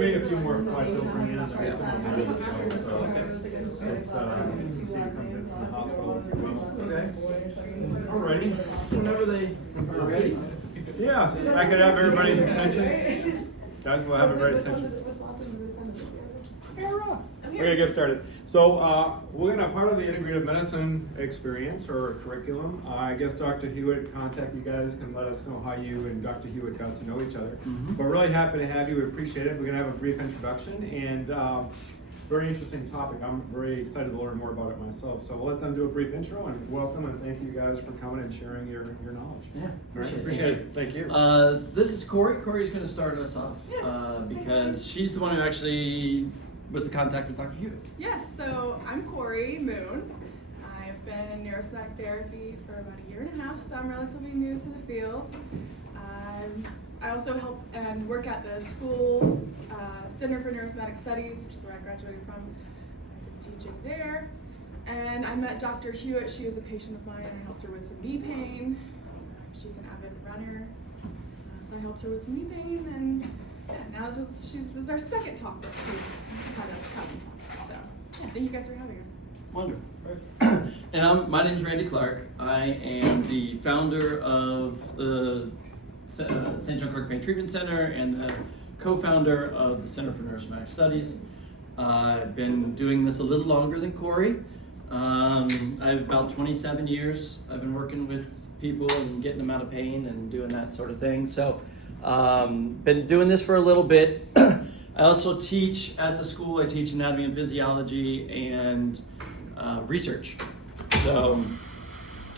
made a few more fly filtering in, I guess someone's good to go, so it's, see who comes in from the hospital as well. Okay. Alrighty. Whenever they are ready. Yeah, I could have everybody's attention. Guys, we'll have everybody's attention. We're gonna get started. So we're gonna part of the integrative medicine experience or curriculum. I guess Dr. Hewitt contact you guys can let us know how you and Dr. Hewitt got to know each other. We're really happy to have you. We appreciate it. We're gonna have a brief introduction and very interesting topic. I'm very excited to learn more about it myself. So we'll let them do a brief intro and welcome and thank you guys for coming and sharing your knowledge. Yeah, Appreciate it. Thank you. This is Corey. Corey's going to start us off because she's the one who actually was the contact with Dr. Hewitt. Yes, so I'm Corey Moon. I've been in neurosomatic therapy for about a year and a half, so I'm relatively new to the field. I also help and work at the school Center for Neurosomatic Studies, which is where I graduated from. So I've been teaching there. And I met Dr. Hewitt. She was a patient of mine, and I helped her with some knee pain. She's an avid runner, so I helped her with some knee pain. And yeah, now this is our second talk that she's had us come and talk. So yeah, thank you guys for having us. Wonderful. And my name is Randy Clark. I am the founder of the St. John Clark Pain Treatment Center and the co-founder of the Center for Neurosomatic Studies. I've been doing this a little longer than Corey. I have about 27 years. I've been working with people and getting them out of pain and doing that sort of thing. So, been doing this for a little bit. I also teach at the school. I teach anatomy and physiology and research. So,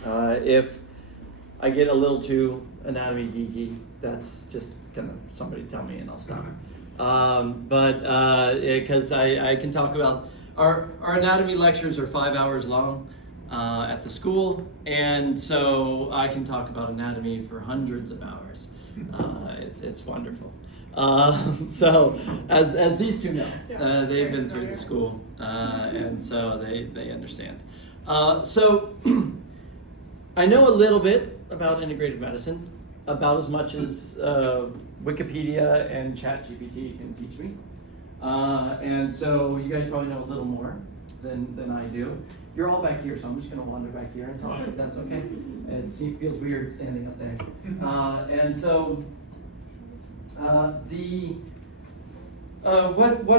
if I get a little too anatomy geeky, that's just gonna somebody tell me and I'll stop. Because I can talk about our anatomy lectures are 5 hours long at the school, and so I can talk about anatomy for hundreds of hours. It's wonderful. So as these two know, they've been through the school, and so they understand. So I know a little bit about integrative medicine, about as much as Wikipedia and ChatGPT can teach me. And so you guys probably know a little more than I do. You're all back here, so I'm just going to wander back here and talk, if that's okay. It feels weird standing up there. And so what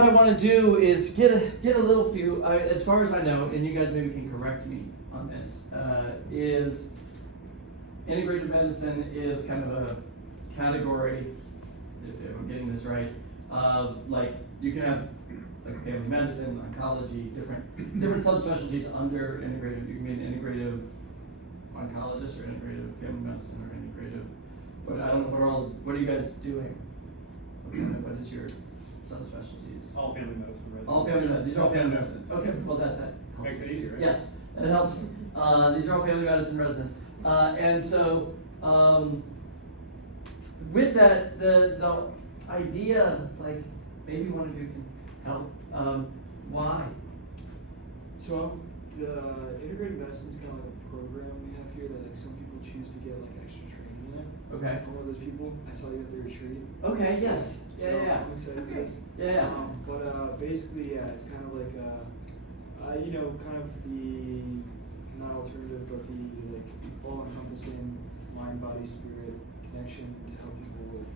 I want to do is get a little few, as far as I know, and you guys maybe can correct me on this, is integrative medicine is kind of a category, if I'm getting this right, of like you can have like family medicine, oncology, different subspecialties under integrative. You can be an integrative oncologist or integrative family medicine or integrative. But I don't know what are you guys doing? What is your subspecialties? All family medicine residents. All family medicine. These are all family medicines. Okay, well that helps. Makes it easier, right? Yes, it helps. These are all family medicine residents. And so, with that, the idea, like, maybe one of you can help. Why? So the integrative medicine is kind of like a program we have here that like some people choose to get like extra training in. Okay. I'm one of those people. I saw you at the retreat. Okay. Yes. So Yeah. I'm excited for this. Yeah. But basically, yeah, it's kind of like kind of the not alternative, but the like all-encompassing mind, body, spirit connection to help people with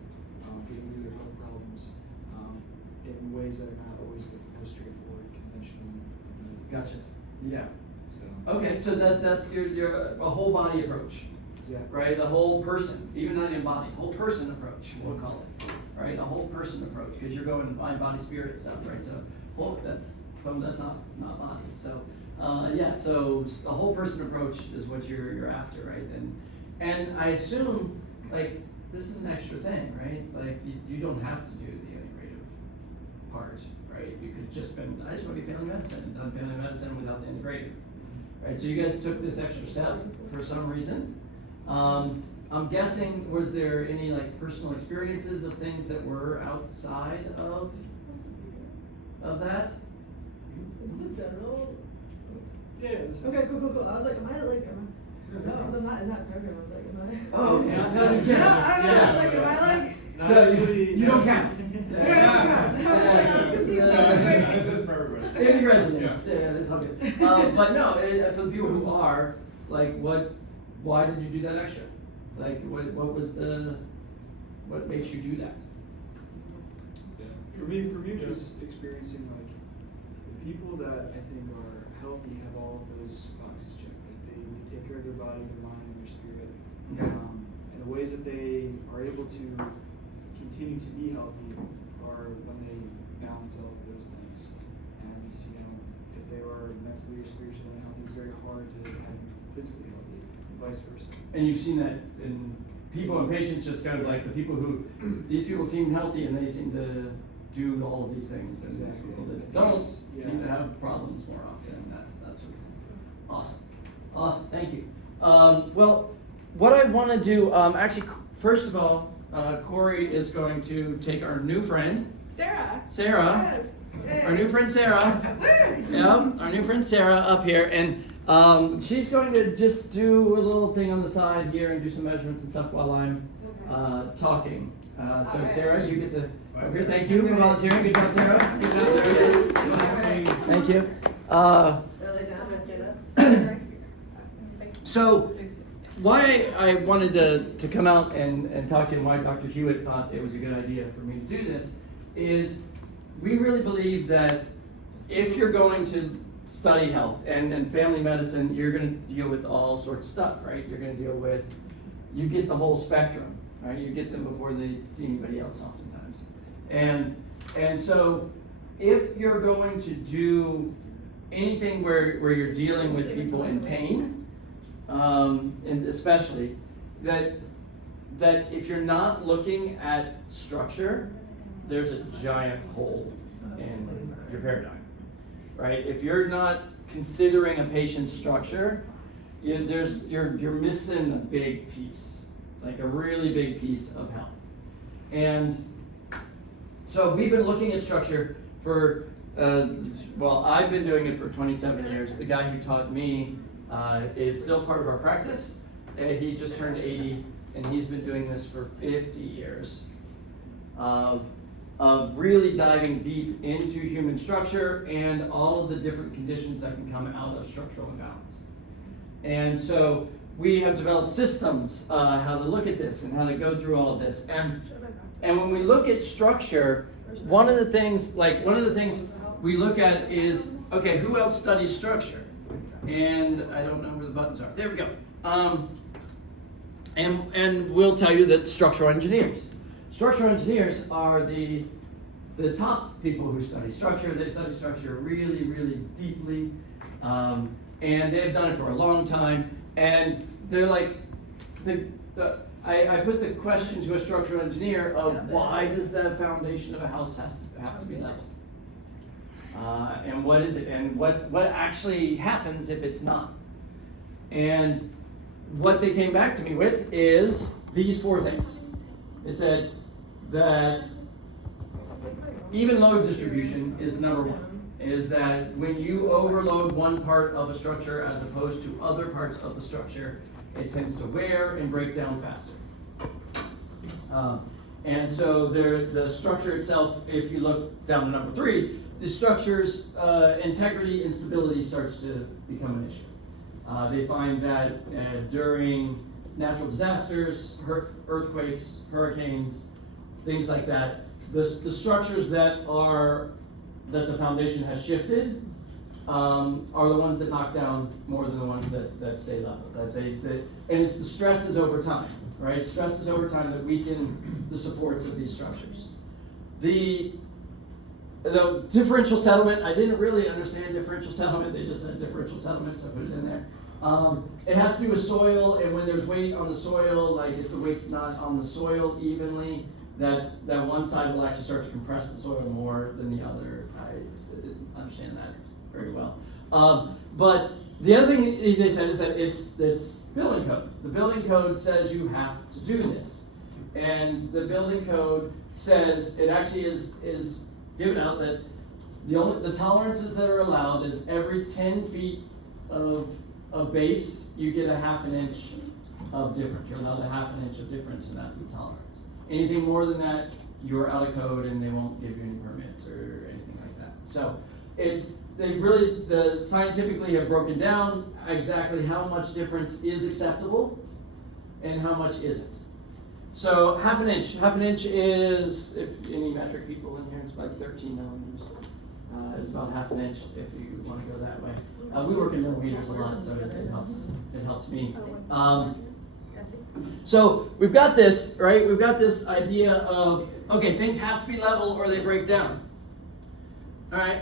getting through their health problems in ways that are not always the most straightforward, conventional. Gotcha. Yeah. So. Okay. So that's your a whole body approach. Exactly. Right. The whole person, even not in body, whole person approach. We'll call it. Right. A whole person approach because you're going mind, body, spirit stuff. Right. So that's not body. So. Yeah, so a whole person approach is what you're after, right? And I assume like this is an extra thing, right? Like you don't have to do the integrative part, right? You could just I just want to be family medicine and done family medicine without the integrative, right? So you guys took this extra step for some reason. I'm guessing, was there any like personal experiences of things that were outside of that? Is this a general? Yeah. Okay, cool. I was like, am I? No, because I'm not in that program. I was like, am I? Oh, okay. No, I don't know. Like, am I like? No, you don't count. Yeah. residents. Yeah, that's all good. But no, for the people who are, like, why did you do that extra? Like, what makes you do that? Yeah. For me, it was experiencing like the people that I think are healthy have all of those boxes checked. Like they take care of their body, their mind, and their spirit. Okay. And the ways that they are able to continue to be healthy are when they balance all of those things. And if they are mentally or spiritually unhealthy, it's very hard to have you physically healthy, and vice versa. And you've seen that in people and patients, just kind of like the people who, these people seem healthy and they seem to do all of these things. And these people that don't seem to have problems more often. That's awesome. Awesome, thank you. Well, what I want to do, actually, first of all, Corey is going to take our new friend, Sarah. Yes. Our new friend Sarah. Yep, our new friend Sarah up here, and she's going to just do a little thing on the side here and do some measurements and stuff while I'm talking. So Sarah, you get to over here. Thank you for volunteering. Good job, Sarah. Good job, Sarah. Thank you. So why I wanted to come out and talk to you, and why Dr. Hewitt thought it was a good idea for me to do this, is we really believe that if you're going to study health and family medicine, you're going to deal with all sorts of stuff, right? You're going to deal with, you get the whole spectrum, right? You get them before they see anybody else oftentimes. And so if you're going to do anything where you're dealing with people in pain, and especially that if you're not looking at structure, there's a giant hole in your paradigm, right? If you're not considering a patient's structure, you're missing a big piece, like a really big piece of health. And so we've been looking at structure for, well, I've been doing it for 27 years. The guy who taught me is still part of our practice. He just turned 80, and he's been doing this for 50 years of really diving deep into human structure and all of the different conditions that can come out of structural imbalance. And so we have developed systems, how to look at this and how to go through all of this. And when we look at structure, one of the things we look at is, okay, who else studies structure? And I don't know where the buttons are. There we go. And we'll tell you that structural engineers are the top people who study structure. They study structure really, really deeply, and they've done it for a long time. And they're like, I put the question to a structural engineer of why does the foundation of a house have to be level? And what is it? And what actually happens if it's not? And what they came back to me with is these 4 things. They said that even load distribution is number 1. Is that when you overload one part of a structure as opposed to other parts of the structure, it tends to wear and break down faster. And so the structure itself, if you look down to number 3, the structure's integrity and stability starts to become an issue. They find that during natural disasters, earthquakes, hurricanes, things like that, the structures that the foundation has shifted are the ones that knock down more than the ones that stay level. And it's the stresses over time, right? Stresses over time that weaken the supports of these structures. The differential settlement, I didn't really understand differential settlement. They just said differential settlement, so I put it in there. It has to do with soil, and when there's weight on the soil, like if the weight's not on the soil evenly, that one side will actually start to compress the soil more than the other. I didn't understand that very well. But the other thing they said is that it's building code. The building code says you have to do this. And the building code says, it actually is given out that the tolerances that are allowed is every 10 feet of base, you get a 1/2 inch of difference. You're allowed a 1/2 inch of difference, and that's the tolerance. Anything more than that, you're out of code and they won't give you any permits or anything like that. So they scientifically have broken down exactly how much difference is acceptable and how much isn't. So half an inch is, if any metric people in here, it's like 13 millimeters. It's about half an inch if you want to go that way. We work in millimeters a lot, so it helps me. So we've got this, right? We've got this idea of, okay, things have to be level or they break down. All right.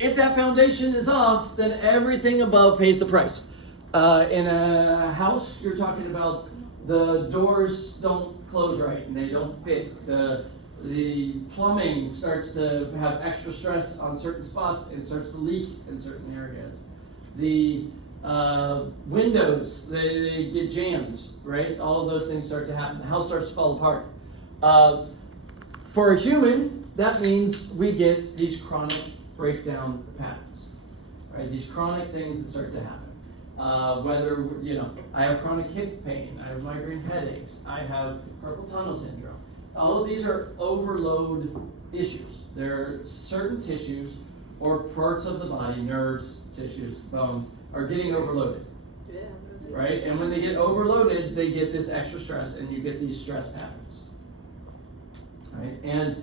If that foundation is off, then everything above pays the price. In a house, you're talking about the doors don't close right and they don't fit. The plumbing starts to have extra stress on certain spots and starts to leak in certain areas. The windows, they get jammed, right? All of those things start to happen. The house starts to fall apart. For a human, that means we get these chronic breakdown patterns, right? These chronic things that start to happen. Whether, I have chronic hip pain, I have migraine headaches, I have carpal tunnel syndrome. All of these are overload issues. There are certain tissues or parts of the body, nerves, tissues, bones, are getting overloaded. Yeah. Right? And when they get overloaded, they get this extra stress and you get these stress patterns. Right? And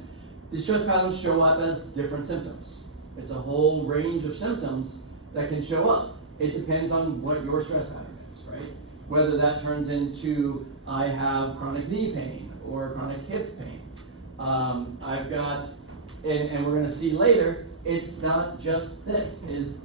these stress patterns show up as different symptoms. It's a whole range of symptoms that can show up. It depends on what your stress pattern is, right? Whether that turns into, I have chronic knee pain or chronic hip pain. I've got, and we're going to see later, it's not just this. There's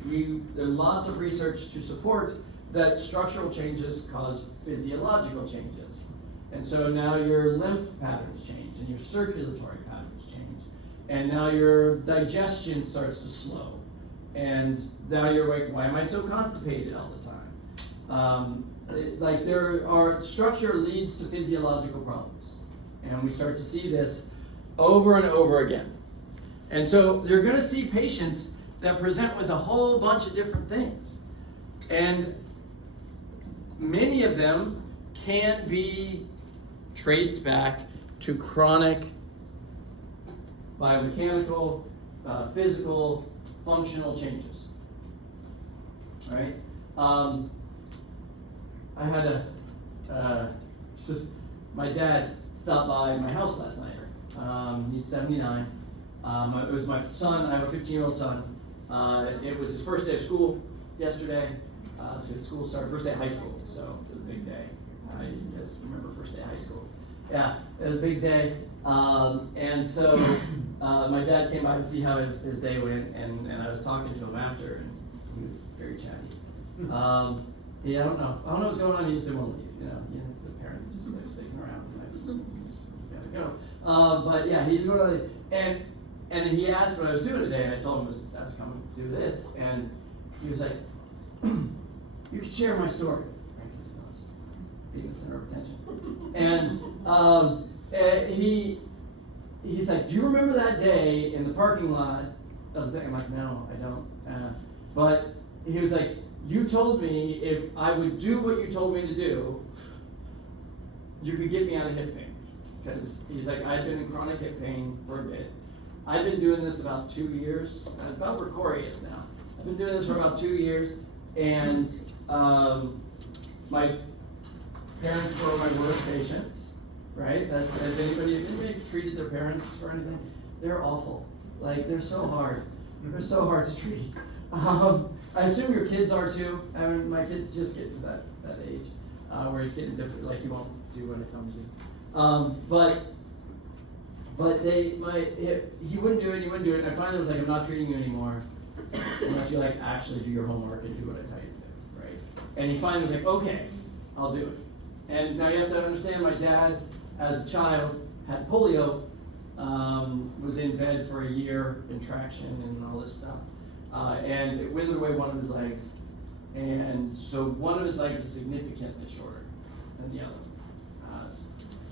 lots of research to support that structural changes cause physiological changes. And so now your lymph patterns change and your circulatory patterns change. And now your digestion starts to slow. And now you're like, why am I so constipated all the time? Structure leads to physiological problems. And we start to see this over and over again. And so you're going to see patients that present with a whole bunch of different things. And many of them can be traced back to chronic biomechanical, physical, functional changes. All right? I had my dad stopped by my house last night. He's 79. It was my son. I have a 15-year-old son. It was his first day of school yesterday. So his school started, first day of high school. So it was a big day. You guys remember first day of high school? Yeah, it was a big day. And so my dad came by to see how his day went, and I was talking to him after, and he was very chatty. I don't know what's going on. He just didn't want to leave. The parents just like sticking around. Gotta go. But yeah, he's really, and he asked what I was doing today, and I told him I was coming to do this, and he was like, "You can share my story," right? Because I was being the center of attention. And he's like, "Do you remember that day in the parking lot of the?" I'm like, "No, I don't." But he was like, "You told me if I would do what you told me to do, you could get me out of hip pain." Because he's like, I'd been in chronic hip pain for a bit. I've been doing this about 2 years, about where Corey is now. I've been doing this for about 2 years, and my parents were my worst patients, right? Has anybody treated their parents for anything? They're awful. Like, they're so hard. They're so hard to treat. I assume your kids are too. I mean, my kids just get to that age where it's getting different, like you won't do what it tells you. But he wouldn't do it. I finally was like, I'm not treating you anymore unless you like actually do your homework and do what I tell you to do, right? And he finally was like, okay, I'll do it. And now you have to understand, my dad, as a child, had polio, was in bed for a year in traction and all this stuff. And it withered away one of his legs. And so one of his legs is significantly shorter than the other.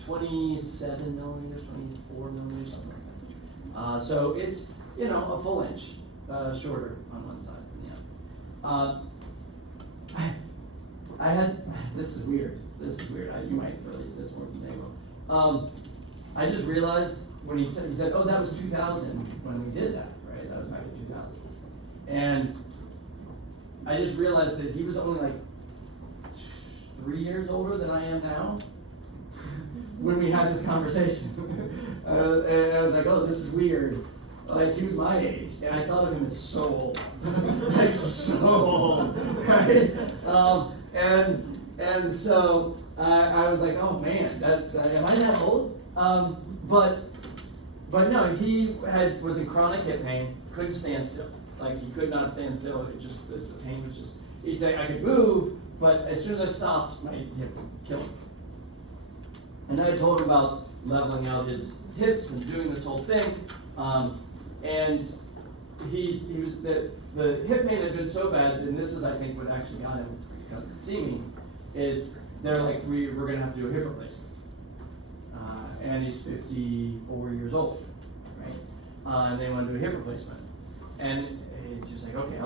27 millimeters, 24 millimeters, something like that. So it's, a full inch shorter on one side than the other. I had, this is weird. You might relate to this more than they will. I just realized when he said, oh, that was 2000 when we did that, right? That was back in 2000. And I just realized that he was only like 3 years older than I am now when we had this conversation. And I was like, oh, this is weird. Like, he was my age, and I thought of him as so old. Like, so old, right? And so I was like, oh man, am I that old? But no, he was in chronic hip pain, couldn't stand still. Like, he could not stand still. It just, the pain was just, he'd say, I could move, but as soon as I stopped, my hip would kill him. And then I told him about leveling out his hips and doing this whole thing. And he was, the hip pain had been so bad, and this is, I think, what actually got him to come see me, is they're like, we're going to have to do a hip replacement. And he's 54 years old, right? And they want to do a hip replacement. And he's just like, okay,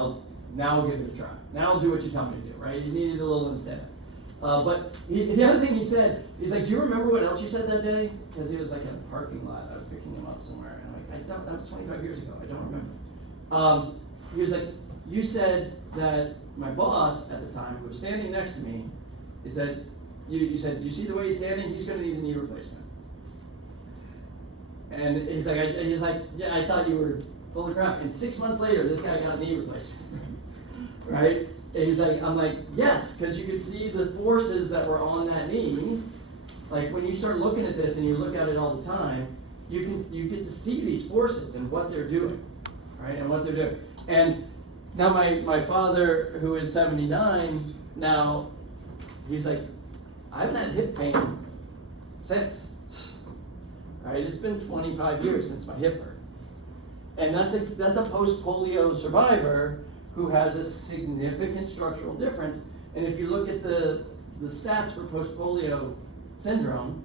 now I'll give it a try. Now I'll do what you tell me to do, right? He needed a little incentive. But the other thing he said, he's like, do you remember what else you said that day? Because he was like in a parking lot. I was picking him up somewhere. And I'm like, that was 25 years ago. I don't remember. He was like, you said that my boss at the time, who was standing next to me, he said, you said, you see the way he's standing? He's going to need a knee replacement. And he's like, yeah, I thought you were full of crap. And 6 months later, this guy got a knee replacement, right? And he's like, I'm like, yes, because you could see the forces that were on that knee. Like, when you start looking at this and you look at it all the time, you get to see these forces and what they're doing, right? And what they're doing. And now my father, who is 79 now, he's like, I haven't had hip pain since. Right? It's been 25 years since my hip hurt. And that's a post-polio survivor who has a significant structural difference. And if you look at the stats for post-polio syndrome,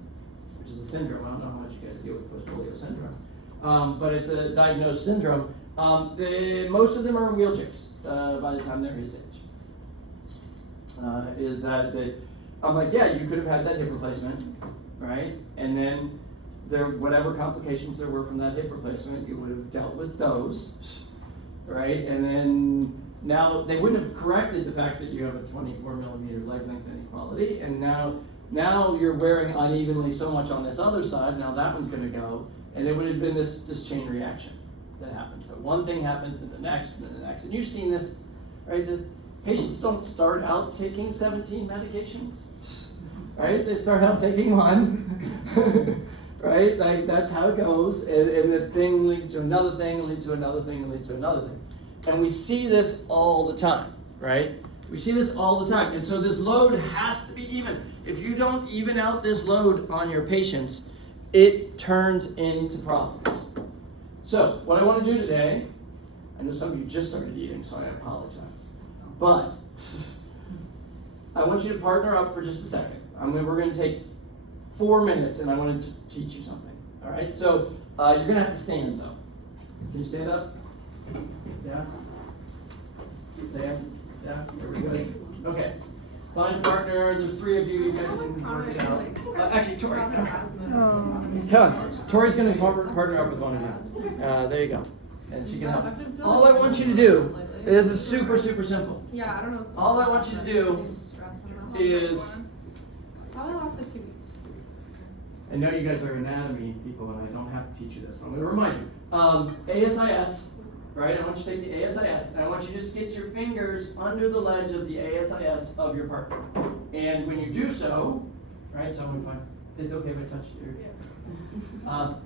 which is a syndrome, I don't know how much you guys deal with post-polio syndrome, but it's a diagnosed syndrome, most of them are in wheelchairs by the time they're his age. I'm like, yeah, you could have had that hip replacement, right? And then whatever complications there were from that hip replacement, you would have dealt with those, right? And then now they wouldn't have corrected the fact that you have a 24 millimeter leg length inequality, and now you're wearing unevenly so much on this other side. Now that one's going to go, and it would have been this chain reaction that happens. So one thing happens, then the next, and then the next, and you've seen this, right? The patients don't start out taking 17 medications, right? They start out taking one. Right? Like, that's how it goes, and this thing leads to another thing, leads to another thing, and leads to another thing. And we see this all the time, right? We see this all the time. And so this load has to be even. If you don't even out this load on your patients, it turns into problems. So what I want to do today, I know some of you just started eating, so I apologize. But I want you to partner up for just a second. We're going to take 4 minutes, and I wanted to teach you something. All right, so you're going to have to stand, though. Can you stand up? Yeah? Stand? Yeah? Everybody? Okay. Find a partner. There's 3 of you. You guys can work it out. Actually, Tori. Come. Tori's going to partner up with one of you. There you go. And she can help. All I want you to do, this is super, super simple. Yeah, I don't know. All I want you to do is... Probably lost the 2 weeks. I know you guys are anatomy people, and I don't have to teach you this, but I'm going to remind you. ASIS, right? I want you to take the ASIS, and I want you to just get your fingers under the ledge of the ASIS of your partner. And when you do so, right, so I'm going to is it okay if I touch your... Yeah. All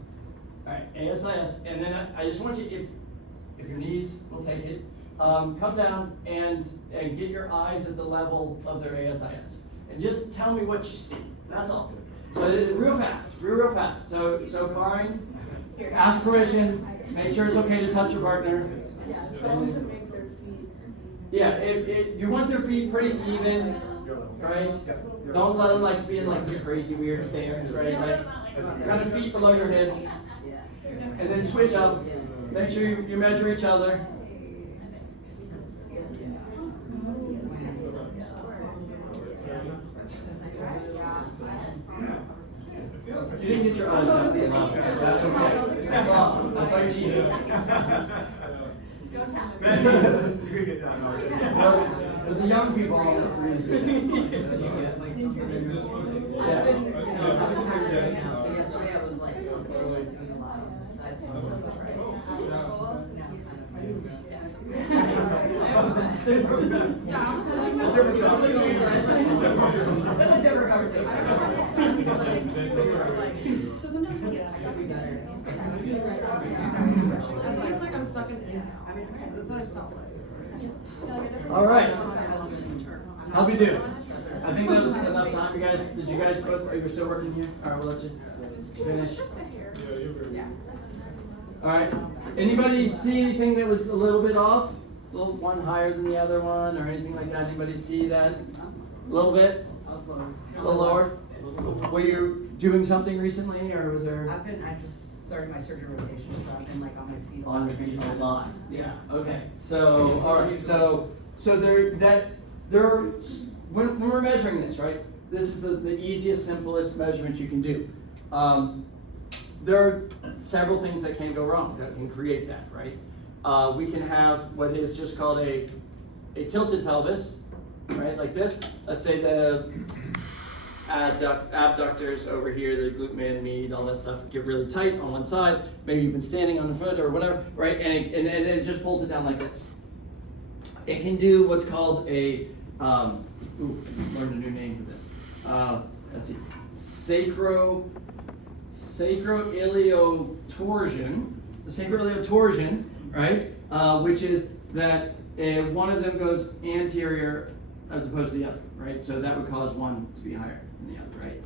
right, ASIS, and then I just want you, if your knees will take it, come down and get your eyes at the level of their ASIS. And just tell me what you see. That's all. So real fast. So fine. Ask permission. Make sure it's okay to touch your partner. Yeah, it's going to make their feet. Yeah, if you want their feet pretty even, right? Don't let them like be in like this crazy weird stance, right? Like kind of feet below your hips, and then switch up. Make sure you measure each other. You didn't get your eyes up. That's okay. I saw your cheating. But the young people all have to read this. I've been, I've been tired right now, so yesterday I was like, doing a lot on the side, so I was right. That's a different conversation. So sometimes we get stuck in there. I feel like I'm stuck in that's what I felt like. All right. How'd we do? I think that was enough time, you guys. Did you guys both, are you still working here? All right, we'll let you finish. Just a hair. Yeah. All right. Anybody see anything that was a little bit off? A little one higher than the other one or anything like that? Anybody see that? A little bit? I was lower. A little lower? Were you doing something recently or was there? I just started my surgery rotation, so I've been like on my feet a lot. On your feet a lot. Yeah. Okay. So, all right. So when we're measuring this, right? This is the easiest, simplest measurement you can do. There are several things that can go wrong that can create that, right? We can have what is just called a tilted pelvis, right? Like this. Let's say the abductors over here, the glute med, med, all that stuff get really tight on one side. Maybe you've been standing on the foot or whatever, right? And it just pulls it down like this. It can do what's called a, just learned a new name for this. Let's see, sacroiliotorsion. The sacroiliotorsion, right? Which is that one of them goes anterior as opposed to the other, right? So that would cause one to be higher than the other, right?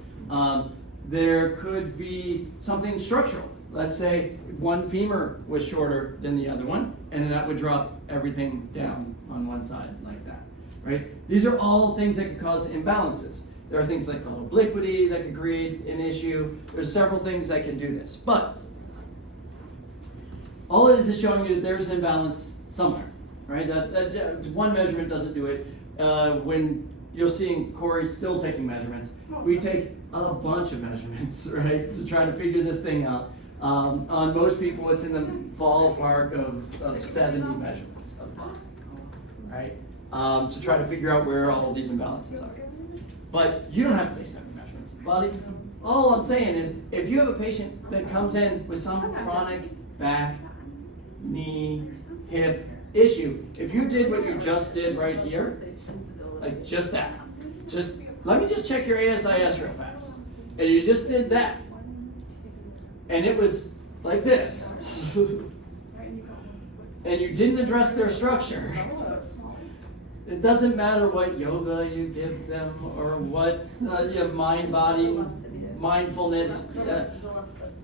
There could be something structural. Let's say one femur was shorter than the other one, and then that would drop everything down on one side like that, right? These are all things that could cause imbalances. There are things like called obliquity that could create an issue. There's several things that can do this, but all it is showing you that there's an imbalance somewhere, right? That one measurement doesn't do it. When you're seeing Corey still taking measurements, we take a bunch of measurements, right, to try to figure this thing out. On most people, it's in the ballpark of 70 measurements of body, right? To try to figure out where all of these imbalances are. But you don't have to take 70 measurements of the body. All I'm saying is, if you have a patient that comes in with some chronic back, knee, hip issue, if you did what you just did right here, like just that, let me just check your ASIS real fast. And you just did that. And it was like this. And you didn't address their structure. It doesn't matter what yoga you give them or what mind-body mindfulness.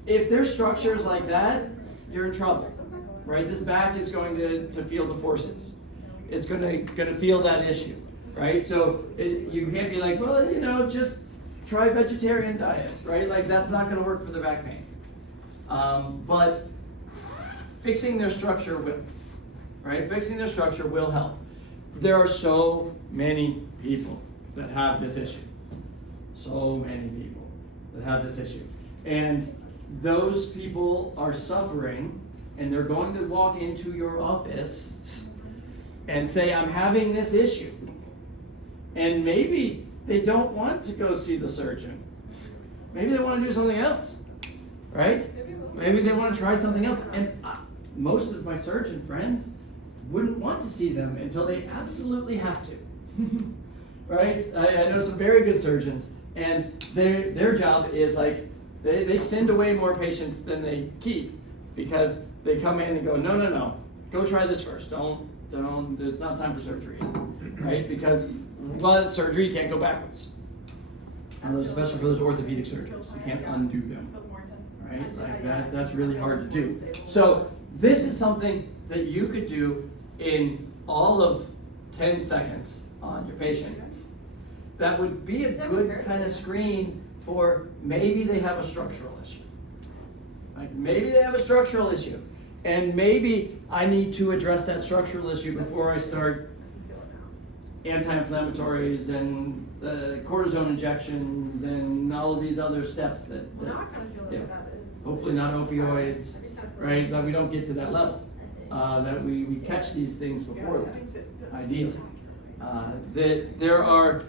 If their structure is like that, you're in trouble, right? This back is going to feel the forces. It's going to feel that issue, right? So you can't be like, well, just try vegetarian diet, right? Like that's not going to work for the back pain. But fixing their structure will, right? Fixing their structure will help. There are so many people that have this issue. So many people that have this issue. And those people are suffering, and they're going to walk into your office and say, I'm having this issue. And maybe they don't want to go see the surgeon. Maybe they want to do something else, right? Maybe they want to try something else. And most of my surgeon friends wouldn't want to see them until they absolutely have to, right? I know some very good surgeons, and their job is like, they send away more patients than they keep because they come in and go, no, go try this first. Don't, it's not time for surgery, right? Because, surgery, you can't go backwards. Especially for those orthopedic surgeons, you can't undo them, right? Like that's really hard to do. So this is something that you could do in all of 10 seconds on your patient. That would be a good kind of screen for maybe they have a structural issue. Right? Maybe they have a structural issue. And maybe I need to address that structural issue before I start anti-inflammatories and cortisone injections and all of these other steps that Well, now I kind of feel like yeah. that is. Hopefully not opioids, I think that's the- right? That we don't get to that level. That we catch these things before that, ideally. That there are,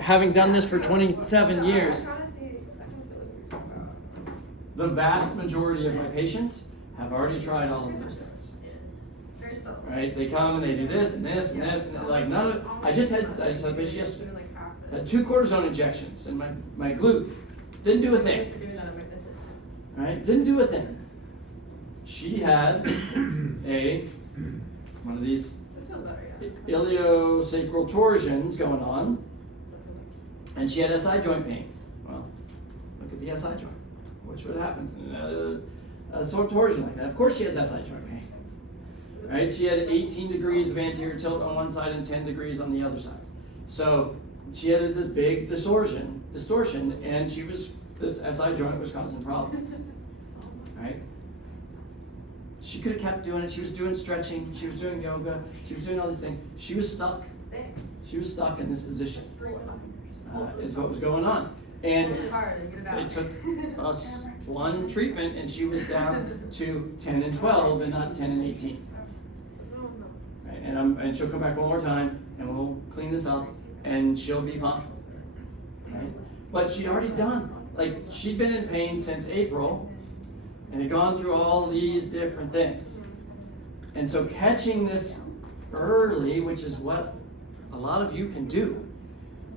having done this for 27 years, the vast majority of my patients have already tried all of those things. Very subtle. Right? They come and they do this and this and this, and they're like none of. I just had a patient yesterday. Doing like half this. Had 2 cortisone injections in my glute. Didn't do a thing. If you're doing that, I might miss it. Right? Didn't do a thing. She had one of these This feels better, yeah. iliosacral torsions going on, and she had SI joint pain. Well, look at the SI joint. Watch what happens in a torsion like that. Of course she has SI joint pain. Right? She had 18 degrees of anterior tilt on one side and 10 degrees on the other side. So she had this big distortion, and this SI joint was causing problems. Right? She could have kept doing it. She was doing stretching. She was doing yoga. She was doing all these things. She was stuck. She was stuck in this position. Is what was going on. And Hard to get it out. it took us one treatment, and she was down to 10 and 12, and not 10 and 18. Right? And she'll come back one more time, and we'll clean this up, and she'll be fine. Right? But she'd already done. Like, she'd been in pain since April, and had gone through all these different things. And so catching this early, which is what a lot of you can do,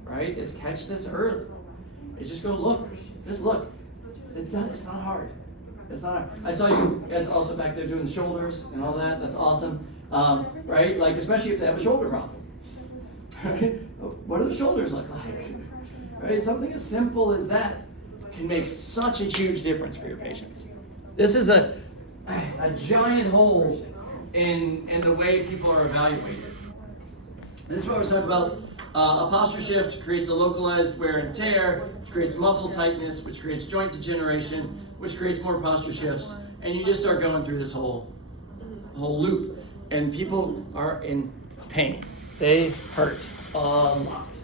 right, is catch this early. Is just go look. Just look. It's not hard. It's not hard. I saw you guys also back there doing the shoulders and all that. That's awesome. Right? Like, especially if they have a shoulder problem. Right? What do the shoulders look like? Right? Something as simple as that can make such a huge difference for your patients. This is a giant hole in the way people are evaluated. This is what we're talking about. A posture shift creates a localized wear and tear, creates muscle tightness, which creates joint degeneration, which creates more posture shifts, and you just start going through this whole loop. And people are in pain. They hurt a lot.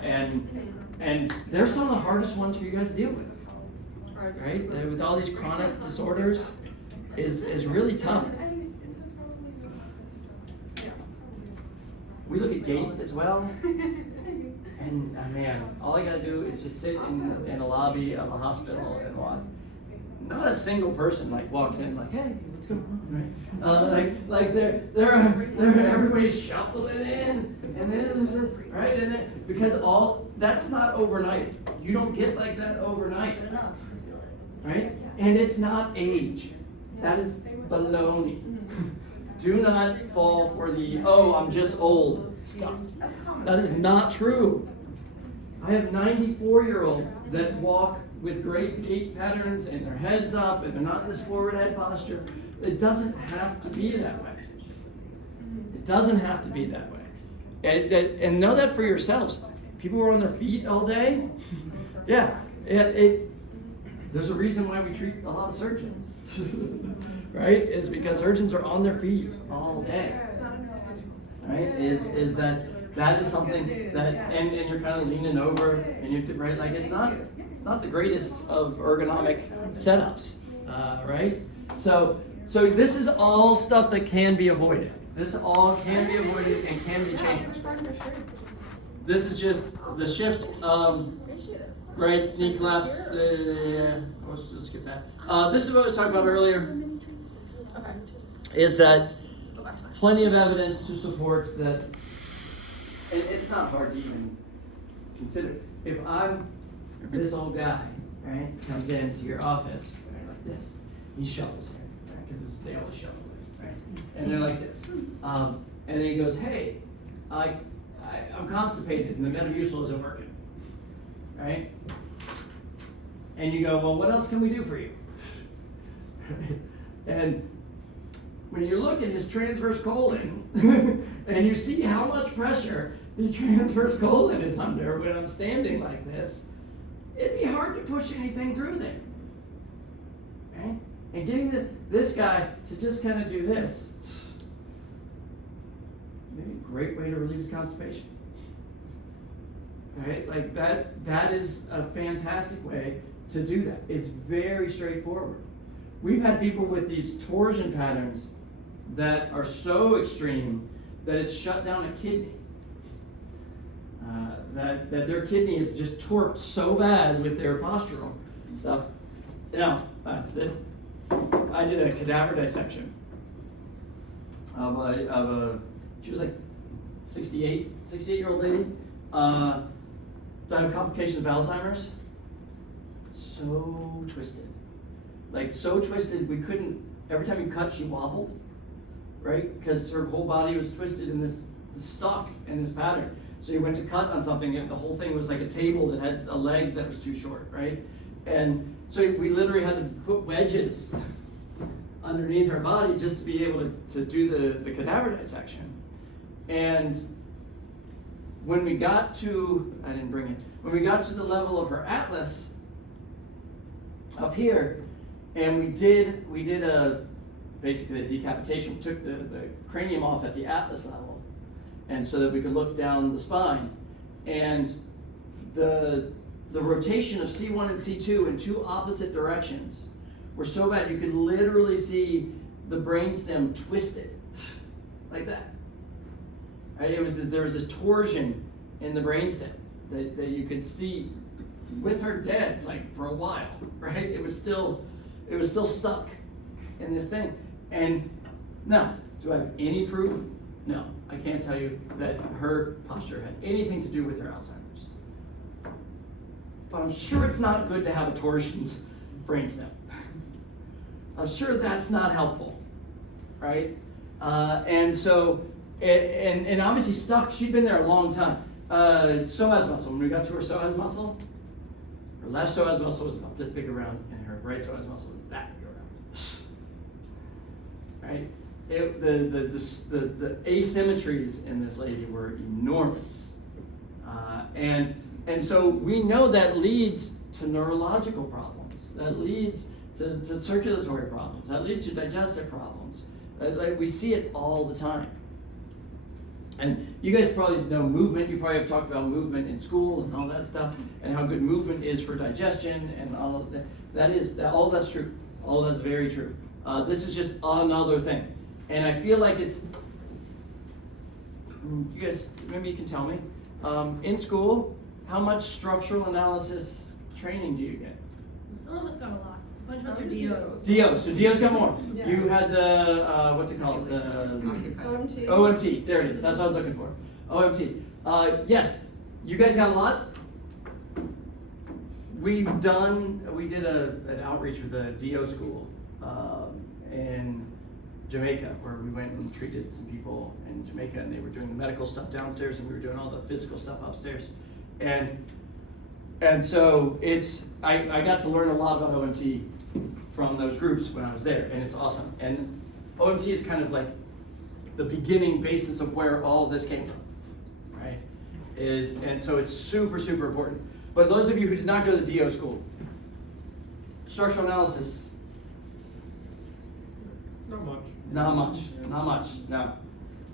And they're some of the hardest ones for you guys to deal with. Right? With all these chronic disorders is really tough. We look at gait as well. And man, all I gotta do is just sit in a lobby of a hospital and watch. Not a single person like walks in like, hey, what's going on? Right? Like they're everybody's shuffling in, and then right, and then because that's not overnight. You don't get like that overnight, right? And it's not age. That is baloney. Do not fall for the I'm just old stuff. That is not true. I have 94-year-olds that walk with great gait patterns and their heads up and they're not in this forward head posture. It doesn't have to be that way. It doesn't have to be that way. And know that for yourselves. People who are on their feet all day, yeah, there's a reason why we treat a lot of surgeons, right? It's because surgeons are on their feet all day, right? Is that is something that, and you're kind of leaning over, and you're right, like it's not the greatest of ergonomic setups, right? So this is all stuff that can be avoided. This all can be avoided and can be changed. This is just the shift, right, knee flaps, let's skip that. This is what I was talking about earlier, is that plenty of evidence to support that, and it's not hard to even consider. If I'm this old guy, right, comes into your office, right, like this, he shuffles here, right, because they always shuffle, right, and they're like this, and then he goes, hey, I'm constipated and the Metamucil isn't working, right? And you go, well, what else can we do for you? And when you look at his transverse colon and you see how much pressure the transverse colon is under when I'm standing like this, it'd be hard to push anything through there, right? And getting this guy to just kind of do this, maybe great way to relieve his constipation. Right? Like that is a fantastic way to do that. It's very straightforward. We've had people with these torsion patterns that are so extreme that it's shut down a kidney. That their kidney is just torqued so bad with their postural stuff. Now, I did a cadaver dissection of a she was like 68-year-old lady, that had complications of Alzheimer's. So twisted. Like so twisted we couldn't, every time you cut she wobbled, right? Because her whole body was twisted in this stuck in this pattern. So you went to cut on something and the whole thing was like a table that had a leg that was too short, right? And so we literally had to put wedges underneath her body just to be able to do the cadaver dissection. And when we got to, I didn't bring it, when we got to the level of her atlas up here, and we did basically a decapitation. We took the cranium off at the atlas level, and so that we could look down the spine. And the rotation of C1 and C2 in two opposite directions were so bad you could literally see the brainstem twisted like that. Right? There was this torsion in the brainstem that you could see with her dead like for a while, right? It was still stuck in this thing. And now, do I have any proof? No, I can't tell you that her posture had anything to do with her Alzheimer's. But I'm sure it's not good to have a torsioned brainstem. I'm sure that's not helpful, right? And so, and obviously stuck, she'd been there a long time. Psoas muscle, when we got to her psoas muscle, her left psoas muscle was about this big around, and her right psoas muscle was that big around. Right? The asymmetries in this lady were enormous. And so we know that leads to neurological problems, that leads to circulatory problems, that leads to digestive problems. Like we see it all the time. And you guys probably know movement. You probably have talked about movement in school and all that stuff, and how good movement is for digestion and all of that. All that's true. All that's very true. This is just another thing. And I feel like it's, you guys, maybe you can tell me, in school, how much structural analysis training do you get? Some of us got a lot. A bunch of us are DOs. DOs, so DOs got more. Yeah. You had the, what's it called? OMT. OMT, there it is, that's what I was looking for. OMT. Yes, you guys got a lot. We did an outreach with a DO school in Jamaica, where we went and treated some people in Jamaica, and they were doing the medical stuff downstairs, and we were doing all the physical stuff upstairs. And so I got to learn a lot about OMT from those groups when I was there, and it's awesome. And OMT is kind of like the beginning basis of where all of this came from, right? And so it's super, super important. But those of you who did not go to the DO school, structural analysis, Not much. not much, no,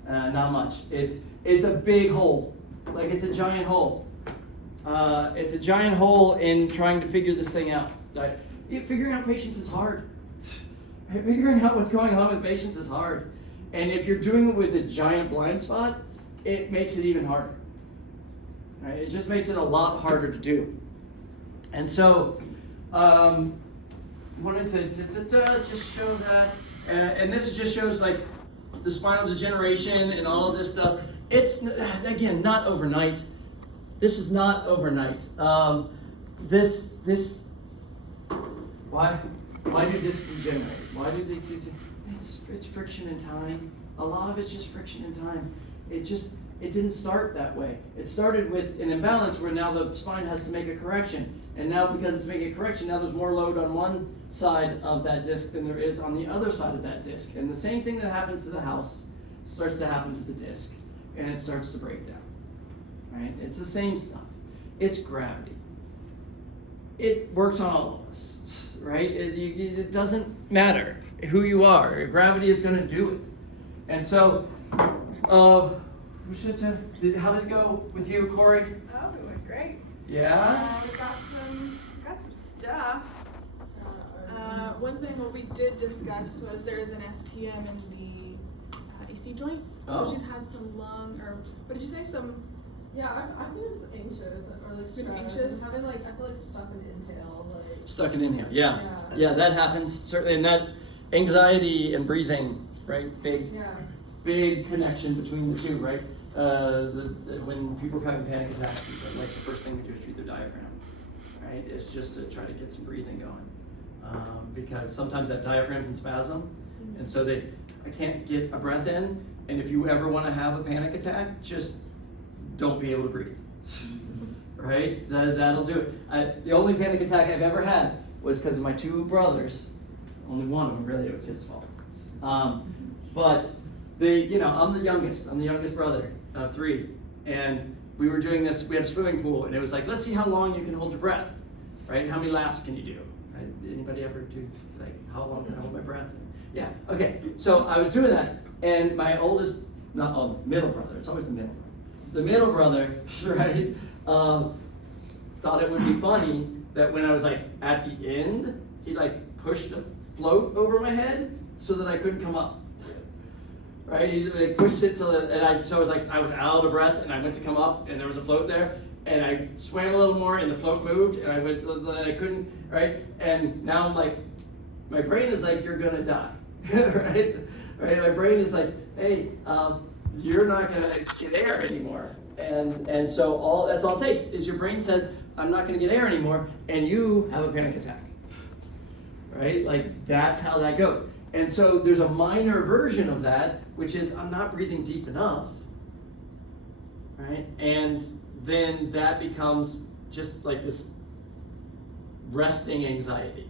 not much. It's a big hole, like it's a giant hole. It's a giant hole in trying to figure this thing out. Like, figuring out patients is hard. Figuring out what's going on with patients is hard. And if you're doing it with this giant blind spot, it makes it even harder. Right? It just makes it a lot harder to do. And so, wanted to just show that. And this just shows like the spinal degeneration and all of this stuff. It's, again, not overnight. This is not overnight. Why do discs degenerate? Why do they? It's friction in time. A lot of it's just friction in time. It didn't start that way. It started with an imbalance where now the spine has to make a correction, and now because it's making a correction, now there's more load on one side of that disc than there is on the other side of that disc. And the same thing that happens to the house starts to happen to the disc, and it starts to break down. Right? It's the same stuff. It's gravity. It works on all of us, right? It doesn't matter who you are. Gravity is going to do it. And so, How did it go with you, Corey? Oh, it went great. Yeah? We got some stuff. One thing what we did discuss was there's an SPM in the AC joint. Oh. So she's had some lung, or what did you say? Some. Yeah, I think it's anxious or like Been stressed. anxious? I'm having like, I feel like stuck in inhale, like. Stuck in inhale. Yeah. Yeah. Yeah, that happens. Certainly, and that anxiety and breathing, right? Big connection between the two, right? When people are having panic attacks, like the first thing we do is treat their diaphragm, right? It's just to try to get some breathing going. Because sometimes that diaphragm's in spasm, and so I can't get a breath in, and if you ever want to have a panic attack, just don't be able to breathe, right? That'll do it. The only panic attack I've ever had was because of my two brothers. Only one of them, really, it was his fault. But I'm the youngest brother of three, and we were doing this, we had a swimming pool, and it was like, let's see how long you can hold your breath, right? How many laps can you do? Right? Anybody ever do, like, how long can I hold my breath? Yeah, okay, so I was doing that, and my middle brother, it's always the middle brother. The middle brother, right, thought it would be funny that when I was like at the end, he like pushed a float over my head so that I couldn't come up. Right, he like pushed it so that, so I was like, I was out of breath, and I went to come up, and there was a float there, and I swam a little more, and the float moved, and I couldn't, right, and now I'm like, my brain is like, you're gonna die, right, my brain is like, hey, you're not gonna get air anymore, and so that's all it takes is your brain says, I'm not gonna get air anymore, and you have a panic attack, right, like that's how that goes. And so there's a minor version of that, which is I'm not breathing deep enough, right? And then that becomes just like this resting anxiety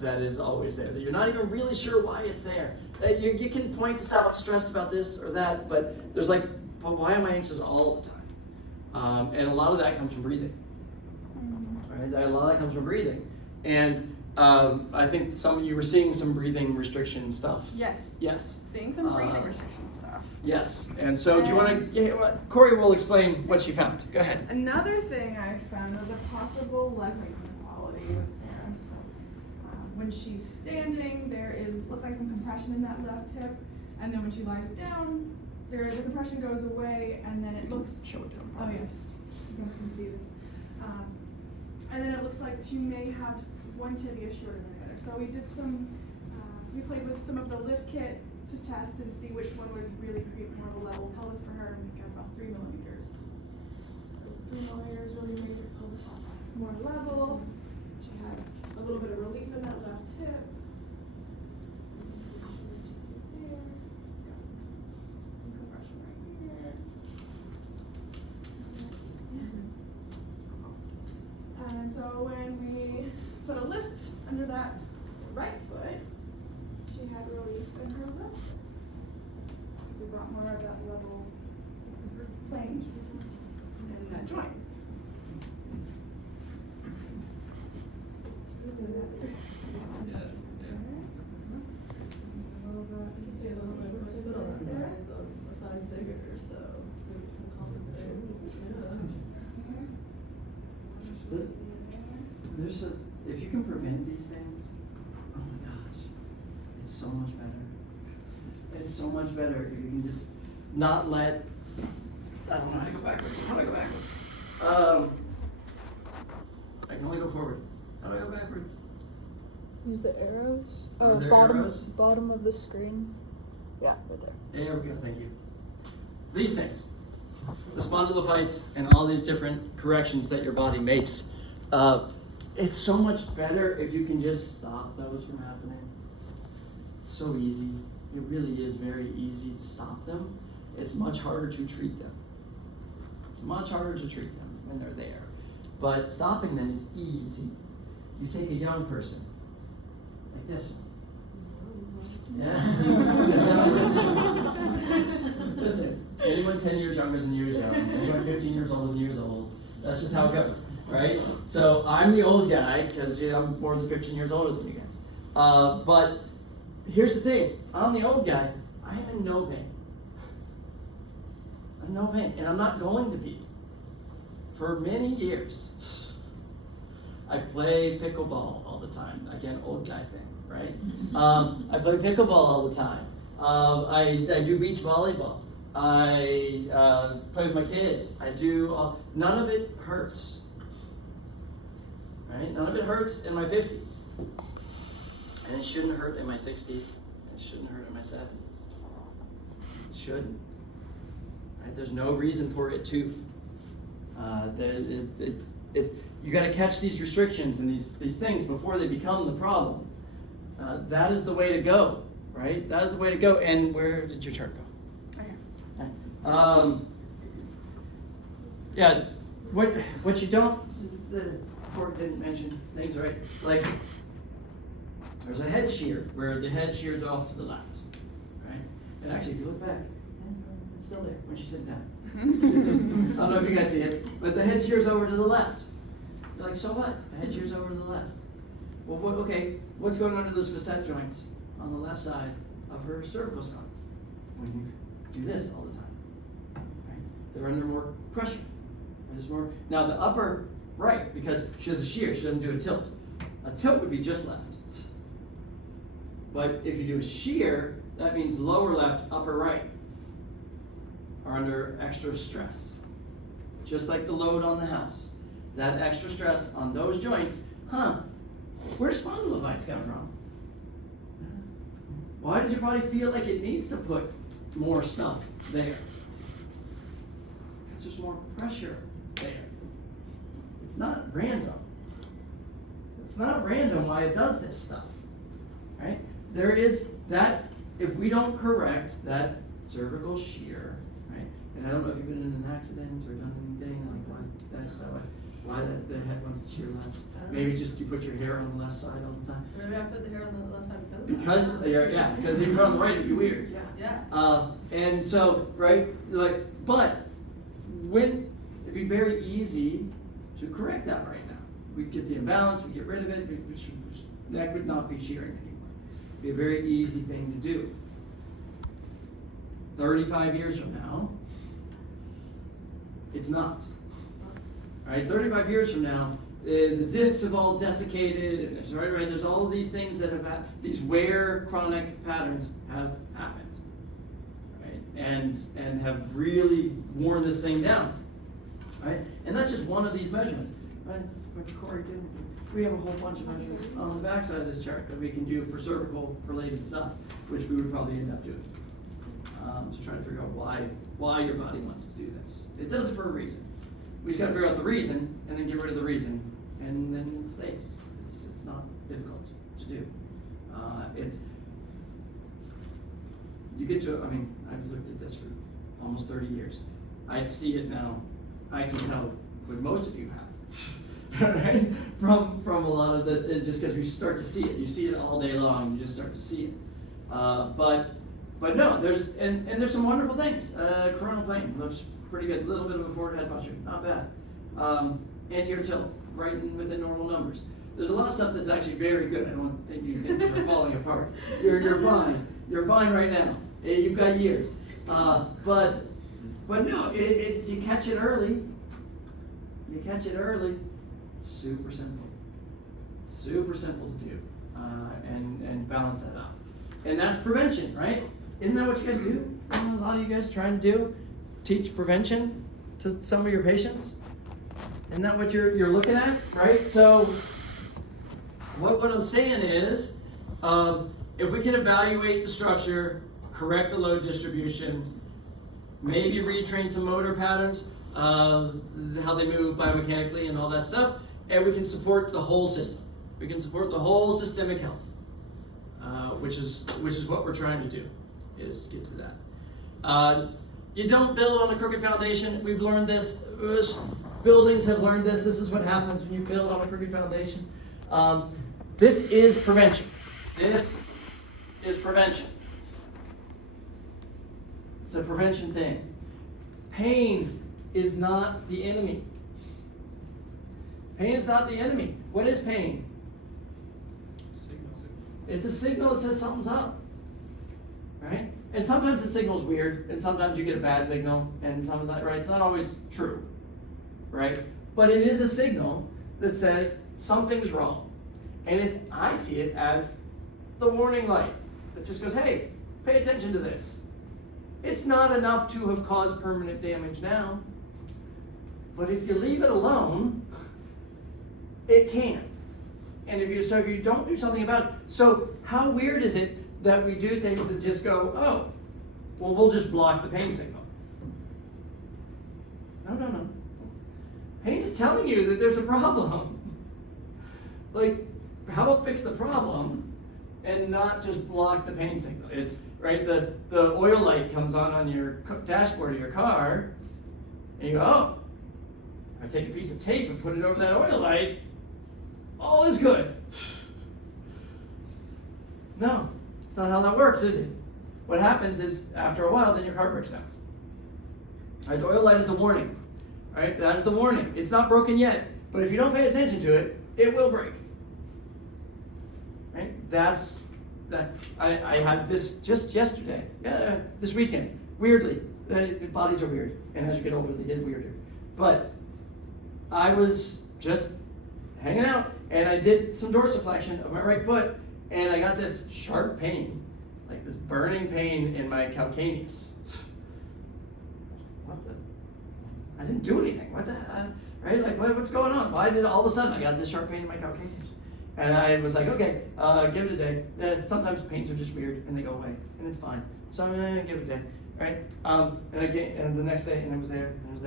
that is always there, that you're not even really sure why it's there. You can point to stuff, I'm stressed about this or that, but there's like, but why am I anxious all the time? And a lot of that comes from breathing, right? A lot of that comes from breathing. And I think some of you were seeing some breathing restriction stuff. Yes. Yes. Seeing some breathing restriction stuff. Yes. And so do you want to, Corey will explain what she found. Go ahead. Another thing I found was a possible leg inequality with Sarah. So when she's standing, looks like some compression in that left hip, and then when she lies down, the compression goes away, and then it looks. Show it to him. Oh yes, you guys can see this. And then it looks like she may have one tibia shorter than the other. So we did we played with some of the lift kit to test and see which one would really create more of a level pelvis for her, and we got about 3 millimeters. So 3 millimeters really made her pelvis more level. She had a little bit of relief in that left hip. There. Got some compression right here. And so when we put a lift under that right foot, she had relief in her left foot. So we brought more of that level plane in that joint. So that's Just see a little bit of my foot on that side, so it's a size bigger, so we can compensate. Yeah. If you can prevent these things, oh my gosh, it's so much better. It's so much better if you can just not let, I don't know how to go backwards. How do I go backwards? I can only go forward. How do I go backwards? Use the arrows. Are there bottom, arrows? bottom of the screen. Yeah, right there. There we go, thank you. These things, the spondylophytes and all these different corrections that your body makes, it's so much better if you can just stop those from happening. It's so easy. It really is very easy to stop them. It's much harder to treat them. It's much harder to treat them when they're there. But stopping them is easy. You take a young person, like this one. Yeah. Listen, anyone 10 years younger than you is young. Anyone 15 years older than you is old. That's just how it goes, right? So I'm the old guy because I'm more than 15 years older than you guys. But here's the thing. I'm the old guy. I am in no pain. no pain, and I'm not going to be for many years. I play pickleball all the time. Again, old guy thing, right? I play pickleball all the time. I do beach volleyball. I play with my kids. I do none of it hurts. Right? None of it hurts in my 50s. And it shouldn't hurt in my 60s. It shouldn't hurt in my 70s. It shouldn't. Right? There's no reason for it to. You got to catch these restrictions and these things before they become the problem. That is the way to go, right? That is the way to go. And where did your chart go? Okay. Yeah. What you don't. The court didn't mention things, right? Like there's a head shear where the head shears off to the left, right? And actually, if you look back, it's still there when she's sitting down. I don't know if you guys see it, but the head shears over to the left. You're like, so what? The head shears over to the left. Well, okay, what's going on to those facet joints on the left side of her cervical spine when you do this all the time? Right? They're under more pressure. There's more. Now the upper right, because she does a shear, she doesn't do a tilt. A tilt would be just left. But if you do a shear, that means lower left, upper right are under extra stress. Just like the load on the house. That extra stress on those joints, where do spondylovites come from? Why does your body feel like it needs to put more stuff there? Because there's more pressure there. It's not random. It's not random why it does this stuff, right? There is that, if we don't correct that cervical shear, right? And I don't know if you've been in an accident or done anything like why the head wants to shear left. Maybe just you put your hair on the left side all the time. Maybe I put the hair on the left side Because if you put it on the right, it'd be weird. Yeah. And so, right, like, but it'd be very easy to correct that right now. We'd get the imbalance, we'd get rid of it, neck would not be shearing anymore. It'd be a very easy thing to do. 35 years from now, it's not. All right, 35 years from now, the discs have all desiccated, and there's all of these things that have these wear chronic patterns have happened, right? And have really worn this thing down, right? And that's just one of these measurements, right? What Corey did. We have a whole bunch of measurements on the back side of this chart that we can do for cervical related stuff, which we would probably end up doing to try to figure out why your body wants to do this. It does it for a reason. We just got to figure out the reason and then get rid of the reason, and then it stays. It's not difficult to do. You get to. I mean, I've looked at this for almost 30 years. I see it now. I can tell what most of you have. Right? From a lot of this is just because you start to see it. You see it all day long. You just start to see it. But no, there's some wonderful things. Coronal plane looks pretty good. A little bit of a forward head posture, not bad. Anterior tilt, right within normal numbers. There's a lot of stuff that's actually very good. I don't think you think you're falling apart. You're fine. You're fine right now. You've got years. But no, you catch it early. You catch it early. It's super simple. It's super simple to do, and balance that out. And that's prevention, right? Isn't that what you guys do? A lot of you guys trying to do? Teach prevention to some of your patients? Isn't that what you're looking at, right? So what I'm saying is, if we can evaluate the structure, correct the load distribution, maybe retrain some motor patterns, how they move biomechanically and all that stuff, and we can support the whole system. We can support the whole systemic health, which is what we're trying to do, is get to that. You don't build on a crooked foundation. We've learned this. Buildings have learned this. This is what happens when you build on a crooked foundation. This is prevention. This is prevention. It's a prevention thing. Pain is not the enemy. Pain is not the enemy. What is pain? It's a signal that says something's up. Right? And sometimes the signal's weird, and sometimes you get a bad signal, and some of that, right? It's not always true, right? But it is a signal that says something's wrong. And I see it as the warning light that just goes, hey, pay attention to this. It's not enough to have caused permanent damage now, but if you leave it alone, it can. And if you don't do something about it, so how weird is it that we do things that just go, oh, well, we'll just block the pain signal? No. Pain is telling you that there's a problem. Like, how about fix the problem and not just block the pain signal? It's, right, the oil light comes on your dashboard of your car, and you go, oh, I take a piece of tape and put it over that oil light, all is good. No, it's not how that works, is it? What happens is, after a while, then your car breaks down. Right, the oil light is the warning. Right, that is the warning. It's not broken yet, but if you don't pay attention to it, it will break. Right? That's that. I had this just yesterday. This weekend. Weirdly, the bodies are weird, and as you get older, they get weirder. But I was just hanging out, and I did some dorsiflexion of my right foot, and I got this sharp pain, like this burning pain in my calcaneus. What the? I didn't do anything. What the? Right? Like, what's going on? Why did all of a sudden I got this sharp pain in my calcaneus? And I was like, okay, give it a day. Sometimes pains are just weird and they go away, and it's fine. So I'm gonna give it a day, right? And the next day, and I was there. I was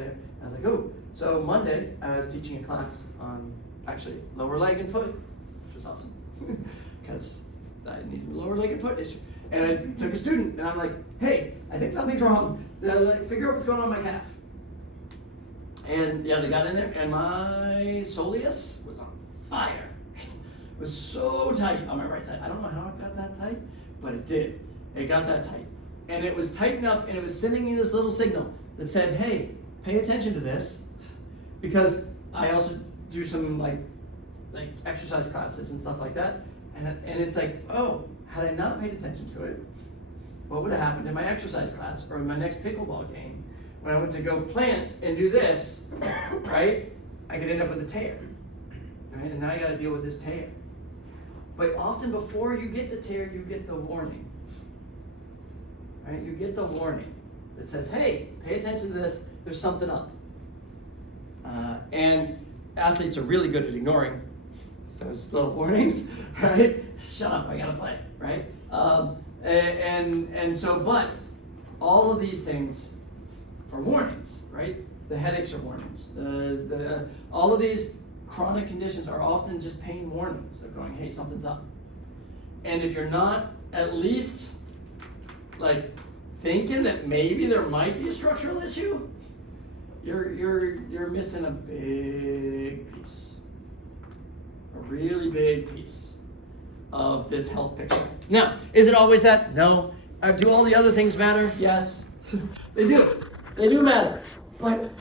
like, oh. So Monday, I was teaching a class on actually lower leg and foot, which was awesome, because I needed a lower leg and foot issue. And I took a student, and I'm like, hey, I think something's wrong. Figure out what's going on with my calf. And yeah, they got in there, and my soleus was on fire. It was so tight on my right side. I don't know how it got that tight, but it did. It got that tight. And it was tight enough, and it was sending me this little signal that said, hey, pay attention to this, because I also do some like exercise classes and stuff like that. And it's like, oh, had I not paid attention to it, what would have happened in my exercise class or in my next pickleball game when I went to go plant and do this, right? I could end up with a tear, right? And now I got to deal with this tear. But often before you get the tear, you get the warning, right? You get the warning that says, hey, pay attention to this, there's something up. And athletes are really good at ignoring those little warnings, right? Shut up, I gotta play, right? But all of these things are warnings, right? The headaches are warnings. All of these chronic conditions are often just pain warnings. They're going, hey, something's up. And if you're not at least like thinking that maybe there might be a structural issue, you're missing a big piece, a really big piece of this health picture. Now, is it always that? No. Do all the other things matter? Yes, they do. They do matter. But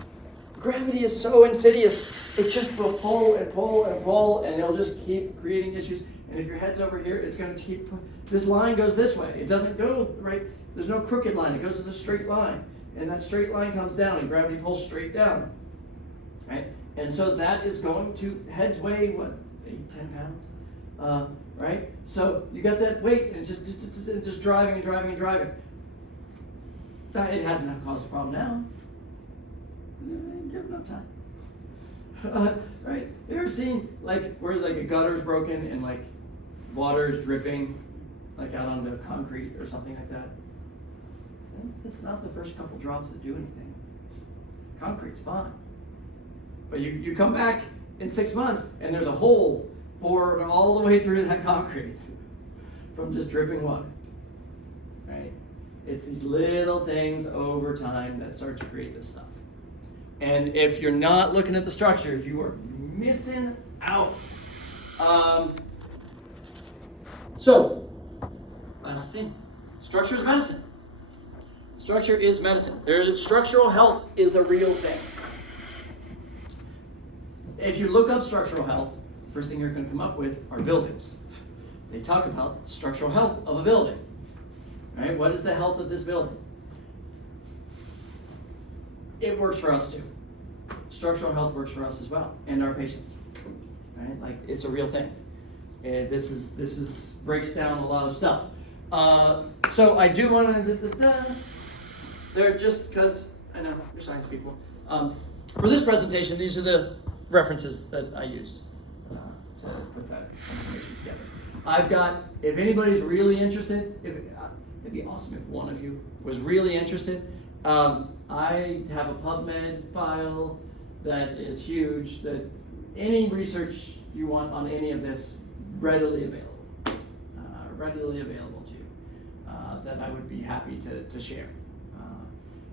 gravity is so insidious. It just will pull and pull and pull, and it'll just keep creating issues. And if your head's over here, it's going to keep, this line goes this way. It doesn't go right. There's no crooked line. It goes as a straight line. And that straight line comes down, and gravity pulls straight down. Right? And so that is going to, heads weigh, what, 8-10 pounds? Right? So you got that weight, and it's just driving and driving and driving. It hasn't caused a problem now. Give it enough time. Right? You ever seen like where like a gutter's broken and like water is dripping like out onto concrete or something like that? It's not the first couple drops that do anything. Concrete's fine. But you come back in 6 months and there's a hole bored all the way through that concrete from just dripping water. Right? It's these little things over time that start to create this stuff. And if you're not looking at the structure, you are missing out. So, last thing, structure is medicine. Structure is medicine. Structural health is a real thing. If you look up structural health, the first thing you're going to come up with are buildings. They talk about structural health of a building. Right? What is the health of this building? It works for us too. Structural health works for us as well, and our patients, right? Like, it's a real thing. And this is breaks down a lot of stuff. So I do want to, they're just because I know you're science people. For this presentation, these are the references that I used to put that information together. I've got, if anybody's really interested, it'd be awesome if one of you was really interested. I have a PubMed file that is huge, that any research you want on any of this, readily available to you, that I would be happy to share.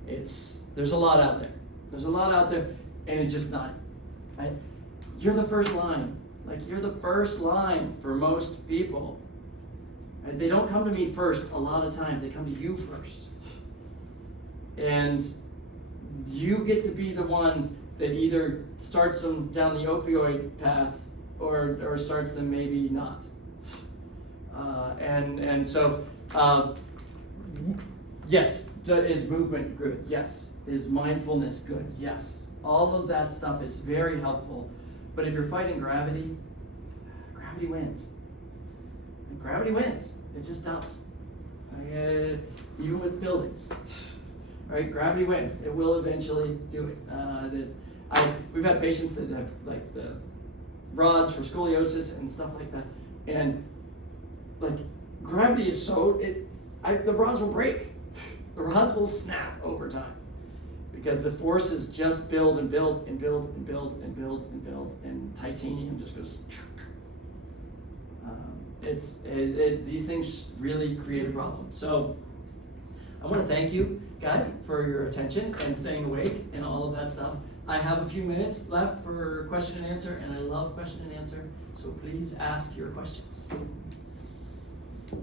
There's a lot out there. There's a lot out there, and it's just not, you're the first line. Like, you're the first line for most people. And they don't come to me first a lot of times, they come to you first. And you get to be the one that either starts them down the opioid path or starts them maybe not. So yes, is movement good? Yes. Is mindfulness good? Yes. All of that stuff is very helpful. But if you're fighting gravity, gravity wins. And gravity wins. It just does. Even with buildings. Right? Gravity wins. It will eventually do it. We've had patients that have like the rods for scoliosis and stuff like that. And like, gravity is so, the rods will break. The rods will snap over time. Because the forces just build and build and build and build and build and build, and titanium just goes. These things really create a problem. So I want to thank you guys for your attention and staying awake and all of that stuff. I have a few minutes left for question and answer, and I love question and answer. So please ask your questions.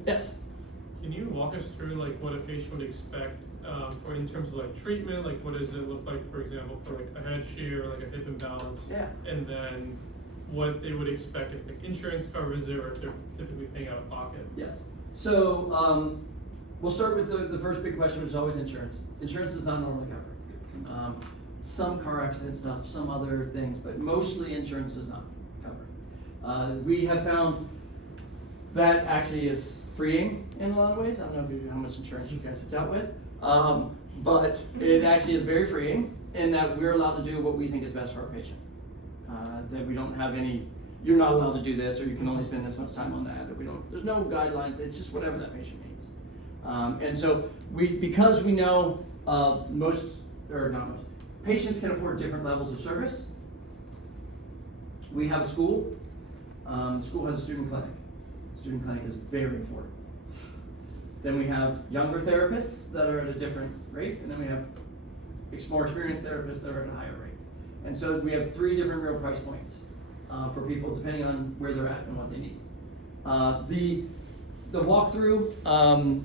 Yes. Can you walk us through like what a patient would expect for in terms of like treatment? Like, what does it look like, for example, for like a head shear or like a hip imbalance? Yeah. And then what they would expect if like insurance covers it or if they're typically paying out of pocket. Yes. So we'll start with the first big question, which is always insurance. Insurance does not normally cover. Some car accident stuff, some other things, but mostly insurance does not cover. We have found that actually is freeing in a lot of ways. I don't know how much insurance you guys have dealt with, but it actually is very freeing in that we're allowed to do what we think is best for our patient. That we don't have any, you're not allowed to do this, or you can only spend this much time on that, or there's no guidelines, it's just whatever that patient needs. And so because we know patients can afford different levels of service. We have a school. The school has a student clinic. Student clinic is very affordable. Then we have younger therapists that are at a different rate, and then we have more experienced therapists that are at a higher rate. And so we have 3 different real price points for people depending on where they're at and what they need. The walkthrough and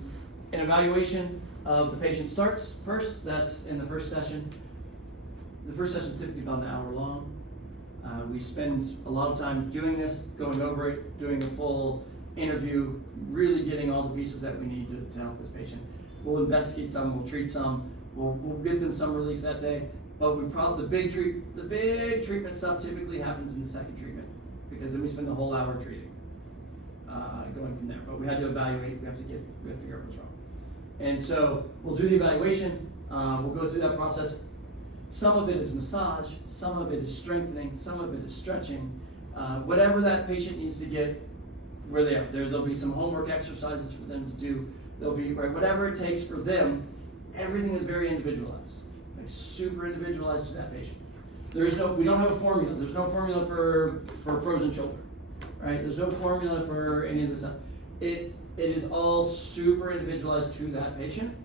evaluation of the patient starts first. That's in the first session. The first session is typically about an hour long. We spend a lot of time doing this, going over it, doing a full interview, really getting all the pieces that we need to help this patient. We'll investigate some, we'll treat some, we'll get them some relief that day. But the big treatment stuff typically happens in the second treatment, because then we spend the whole hour treating, going from there. But we had to evaluate, we have to figure out what's wrong. And so we'll do the evaluation, we'll go through that process. Some of it is massage, some of it is strengthening, some of it is stretching. Whatever that patient needs to get where they are. There'll be some homework exercises for them to do. There'll be whatever it takes for them. Everything is very individualized, like super individualized to that patient. We don't have a formula. There's no formula for frozen shoulder, right? There's no formula for any of this stuff. It is all super individualized to that patient.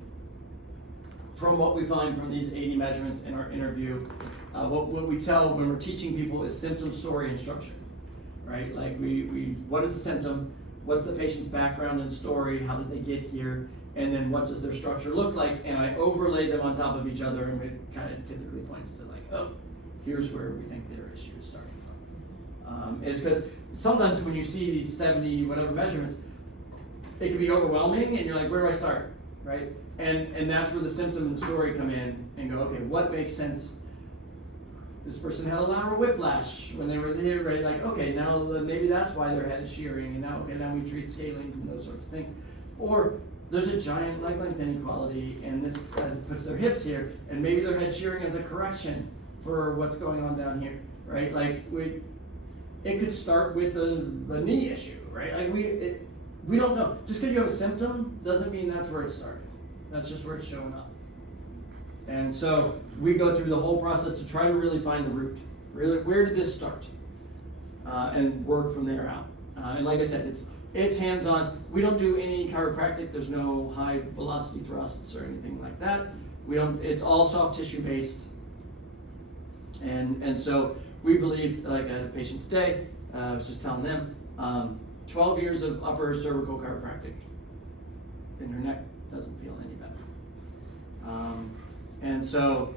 From what we find from these 80 measurements in our interview, what we tell when we're teaching people is symptom, story, and structure, right? Like what is the symptom? What's the patient's background and story? How did they get here? And then what does their structure look like? And I overlay them on top of each other, and it kind of typically points to like, oh, here's where we think their issue is starting from. It's because sometimes when you see these 70 whatever measurements, it can be overwhelming, and you're like, where do I start? right? And that's where the symptom and the story come in and go, okay, what makes sense? This person had a lateral whiplash when they were there, right? Like, okay, now maybe that's why their head is shearing, and now, okay, now we treat scalings and those sorts of things. Or there's a giant leg length inequality, and this puts their hips here, and maybe their head shearing as a correction for what's going on down here, right? Like, it could start with a knee issue, right? Like, we don't know. Just because you have a symptom doesn't mean that's where it started. That's just where it's showing up. And so we go through the whole process to try to really find the root. Really, where did this start? And work from there out. And like I said, it's hands-on. We don't do any chiropractic. There's no high velocity thrusts or anything like that. It's all soft tissue based. And so we believe, like I had a patient today, I was just telling them, 12 years of upper cervical chiropractic, and her neck doesn't feel any better. And so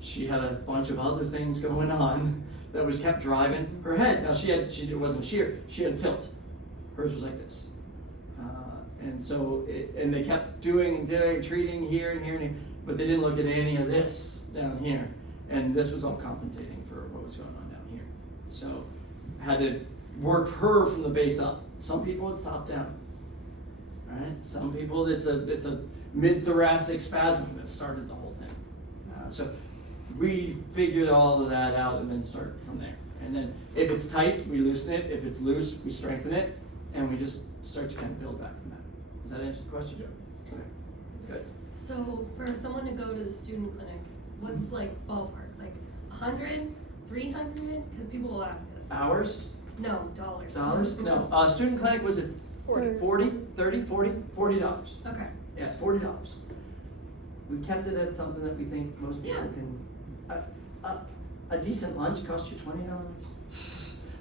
she had a bunch of other things going on that was kept driving her head. Now it wasn't shear, she had a tilt. Hers was like this. And so, and they kept treating here and here and here, but they didn't look at any of this down here. And this was all compensating for what was going on down here. So had to work her from the base up. Some people it's top down. Right? Some people it's a mid-thoracic spasm that started the whole thing. So we figured all of that out and then start from there. And then if it's tight, we loosen it. If it's loose, we strengthen it. And we just start to kind of build back from that. Does that answer the question? Okay. Good. So for someone to go to the student clinic, what's like ballpark? Like 100, 300? Because people will ask us. Hours? No, dollars. Dollars? No. Student clinic was at 40, 30, 40, $40. Okay. Yeah, it's $40. We kept it at something that we think most people can. A decent lunch costs you $20,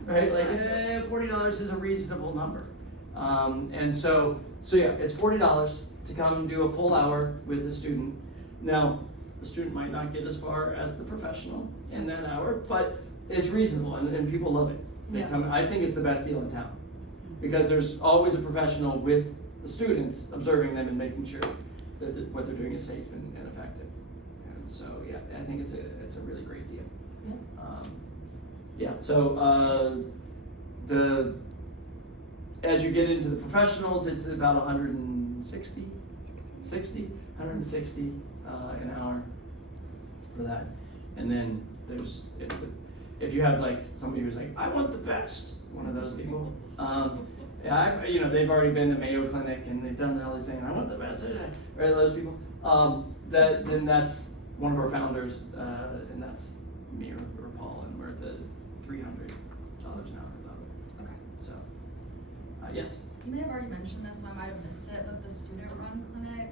right? Like $40 is a reasonable number, and so yeah, it's $40 to come do a full hour with the student. Now, the student might not get as far as the professional in that hour, but it's reasonable, and people love it. They come. I think it's the best deal in town because there's always a professional with the students, observing them and making sure that what they're doing is safe and effective. And so, yeah, I think it's a really great deal. So as you get into the professionals, it's about 160 an hour for that. And then there's, if you have like somebody who's like, I want the best, one of those people. They've already been to Mayo Clinic and they've done all these things. I want the best, right? Those people. Then that's one of our founders, and that's me or Paul, and we're at the $300 an hour level. Okay. So, yes. You may have already mentioned this, so I might have missed it, but the student-run clinic,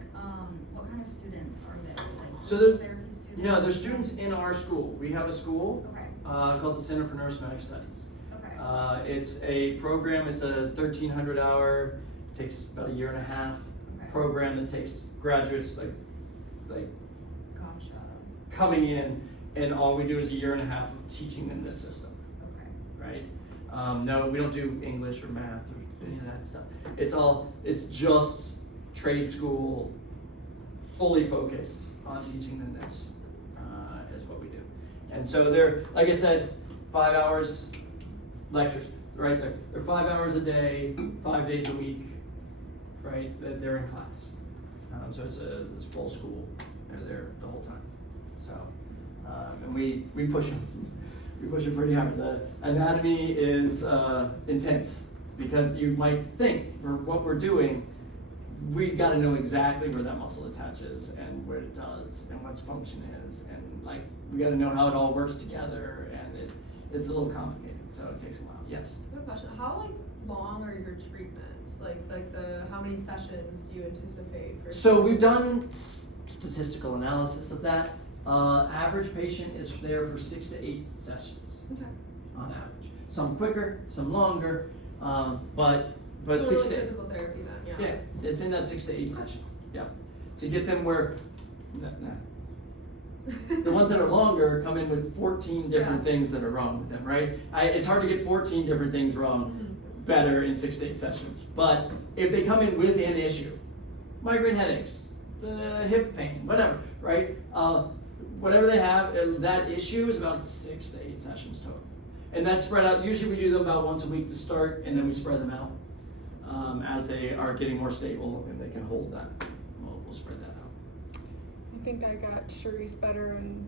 what kind of students are they? Like So therapy students? No, they're students in our school. We have a school called the Center for Neurosomatic Studies. Okay. It's a program. It's a 1,300 hour, takes about a year and a half program that takes graduates like Gotcha. coming in, and all we do is a year and a half of teaching them this system. Okay. Right? No, we don't do English or math or any of that stuff. It's just trade school, fully focused on teaching them this, is what we do. And so they're, like I said, 5 hours lectures, right? They're 5 hours a day, 5 days a week, right? That they're in class. So it's full school. They're there the whole time. So, and we push them. We push them pretty hard. The anatomy is intense because you might think for what we're doing, we got to know exactly where that muscle attaches and what it does and what its function is, and like we got to know how it all works together, and it's a little complicated, so it takes a while. Yes. Good question. How long are your treatments? How many sessions do you anticipate for? So we've done statistical analysis of that. Average patient is there for 6 to 8 sessions. Okay. On average. Some quicker, some longer, but So 6 to 8. physical therapy then, yeah. Yeah, it's in that 6 to 8 session. Yeah, to get them where. The ones that are longer come in with 14 different things that are wrong with them, right? It's hard to get 14 different things wrong better in 6 to 8 sessions. But if they come in with an issue, migraine headaches, the hip pain, whatever, right? Whatever they have, that issue is about 6 to 8 sessions total. And that's spread out. Usually we do them about once a week to start, and then we spread them out as they are getting more stable and they can hold that. We'll spread that out. I think I got Charisse better in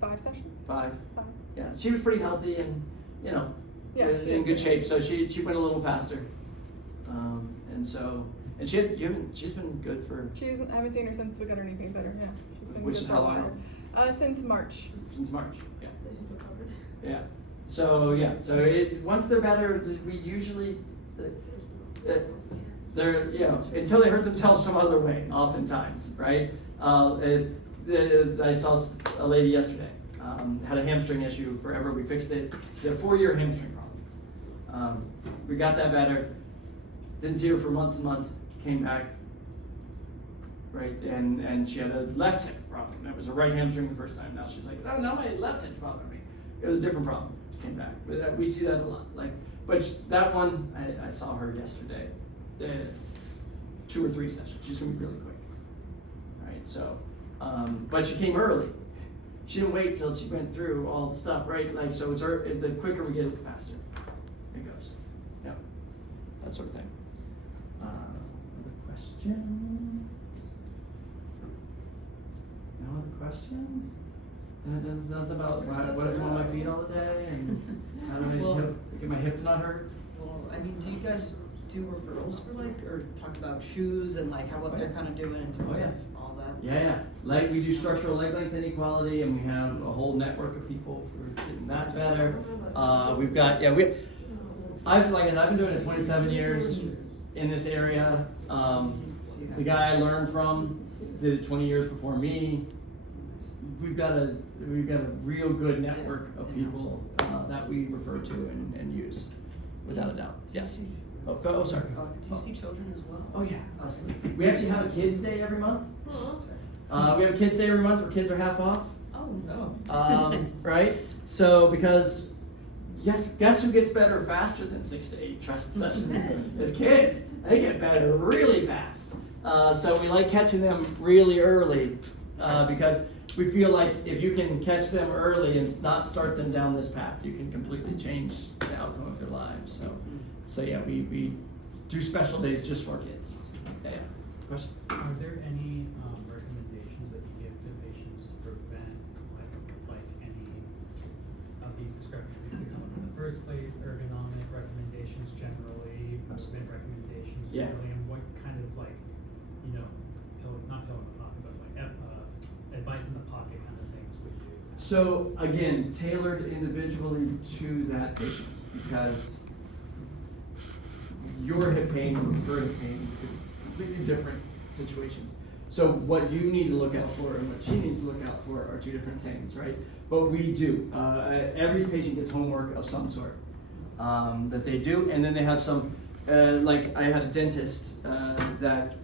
5 sessions. 5. 5. Yeah, she was pretty healthy and, you know, Yeah, in she in is good good. shape. So she went a little faster. And she's been good for, I haven't seen her since we got her knee pain better. Yeah, she's been which good is for how a long? while. Since March. Since March. Yeah. So you feel covered. Yeah. So once they're better, we usually they're until they hurt themselves some other way. Oftentimes, right? I saw a lady yesterday had a hamstring issue forever. We fixed it. She had a 4-year hamstring problem. We got that better. Didn't see her for months and months. Came back. Right, and she had a left hip problem. That was a right hamstring the first time. Now she's like, oh, now my left hip's bothering me. It was a different problem. She came back. But we see that a lot. That one, I saw her yesterday. 2 or 3 sessions. She's gonna be really quick. Right, so, but she came early. She didn't wait till she went through all the stuff, right? So the quicker we get it, the faster it goes. Yep, that sort of thing. Other questions? No other questions? Nothing about what if I'm on my feet all the day and how do I get my hip to not hurt? Well, I mean, do you guys do referrals for or talk about shoes and what they're kind of doing in terms of all that? Yeah. We do structural leg length inequality, and we have a whole network of people for getting that better. We've got I've been doing it 27 years in this area. The guy I learned from did it 20 years before me. We've got a real good network of people that we refer to and use, without a doubt. Yes. Oh, sorry. Do you see children as well? Oh yeah, absolutely. We actually have a kids' day every month. We have a kids' day every month where kids are half off. Oh no. Right? So because guess who gets better faster than 6 to 8 trust sessions? Is kids. They get better really fast. So we like catching them really early because we feel like if you can catch them early and not start them down this path, you can completely change the outcome of their lives. So yeah, we do special days just for kids. Yeah. Question? Are there any recommendations that you give to patients to prevent like any of these discrepancies that come up in the first place? Ergonomic recommendations generally, movement recommendations generally, and what kind of not pill in the pocket, but advice in the pocket kind of things would you? So again, tailored individually to that patient, because your hip pain and her hip pain are completely different situations. So what you need to look out for and what she needs to look out for are 2 different things, right? But we do. Every patient gets homework of some sort that they do, and then they have some, like I had a dentist that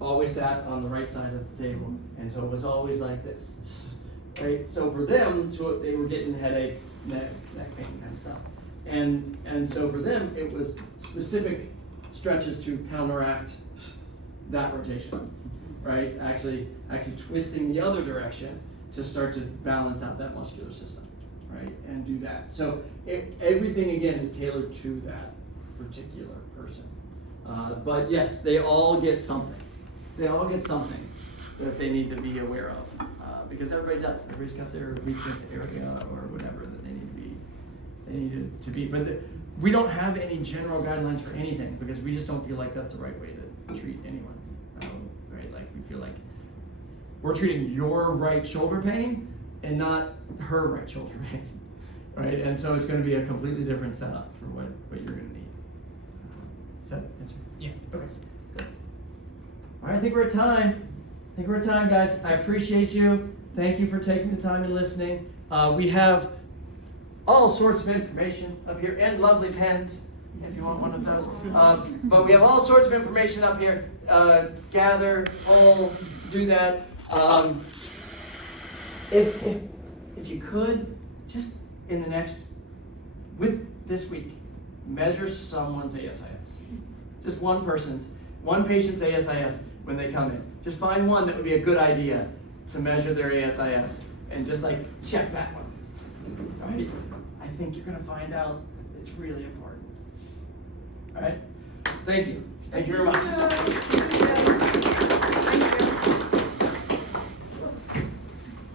always sat on the right side of the table, and so it was always like this, right? So for them, they were getting headache, neck pain kind of stuff. And so for them, it was specific stretches to counteract that rotation, right? Actually twisting the other direction to start to balance out that muscular system, right? And do that. So everything, again, is tailored to that particular person. But yes, they all get something. They all get something that they need to be aware of, because everybody does. Everybody's got their weakness area or whatever that they need to be. But we don't have any general guidelines for anything because we just don't feel like that's the right way to treat anyone, right? Like we feel like we're treating your right shoulder pain and not her right shoulder pain, right? And so it's going to be a completely different setup for what you're going to need. Does that answer? Yeah. Okay. Good. All right, I think we're at time. Guys. I appreciate you. Thank you for taking the time and listening. We have all sorts of information up here and lovely pens if you want one of those. But we have all sorts of information up here. Gather, poll, do that. If you could, just in the with this week, measure someone's ASIS. Just one patient's ASIS. when they come in. Just find one that would be a good idea to measure their ASIS and just like check that one. All right? I think you're gonna find out it's really important. All right? Thank you. Thank you very much.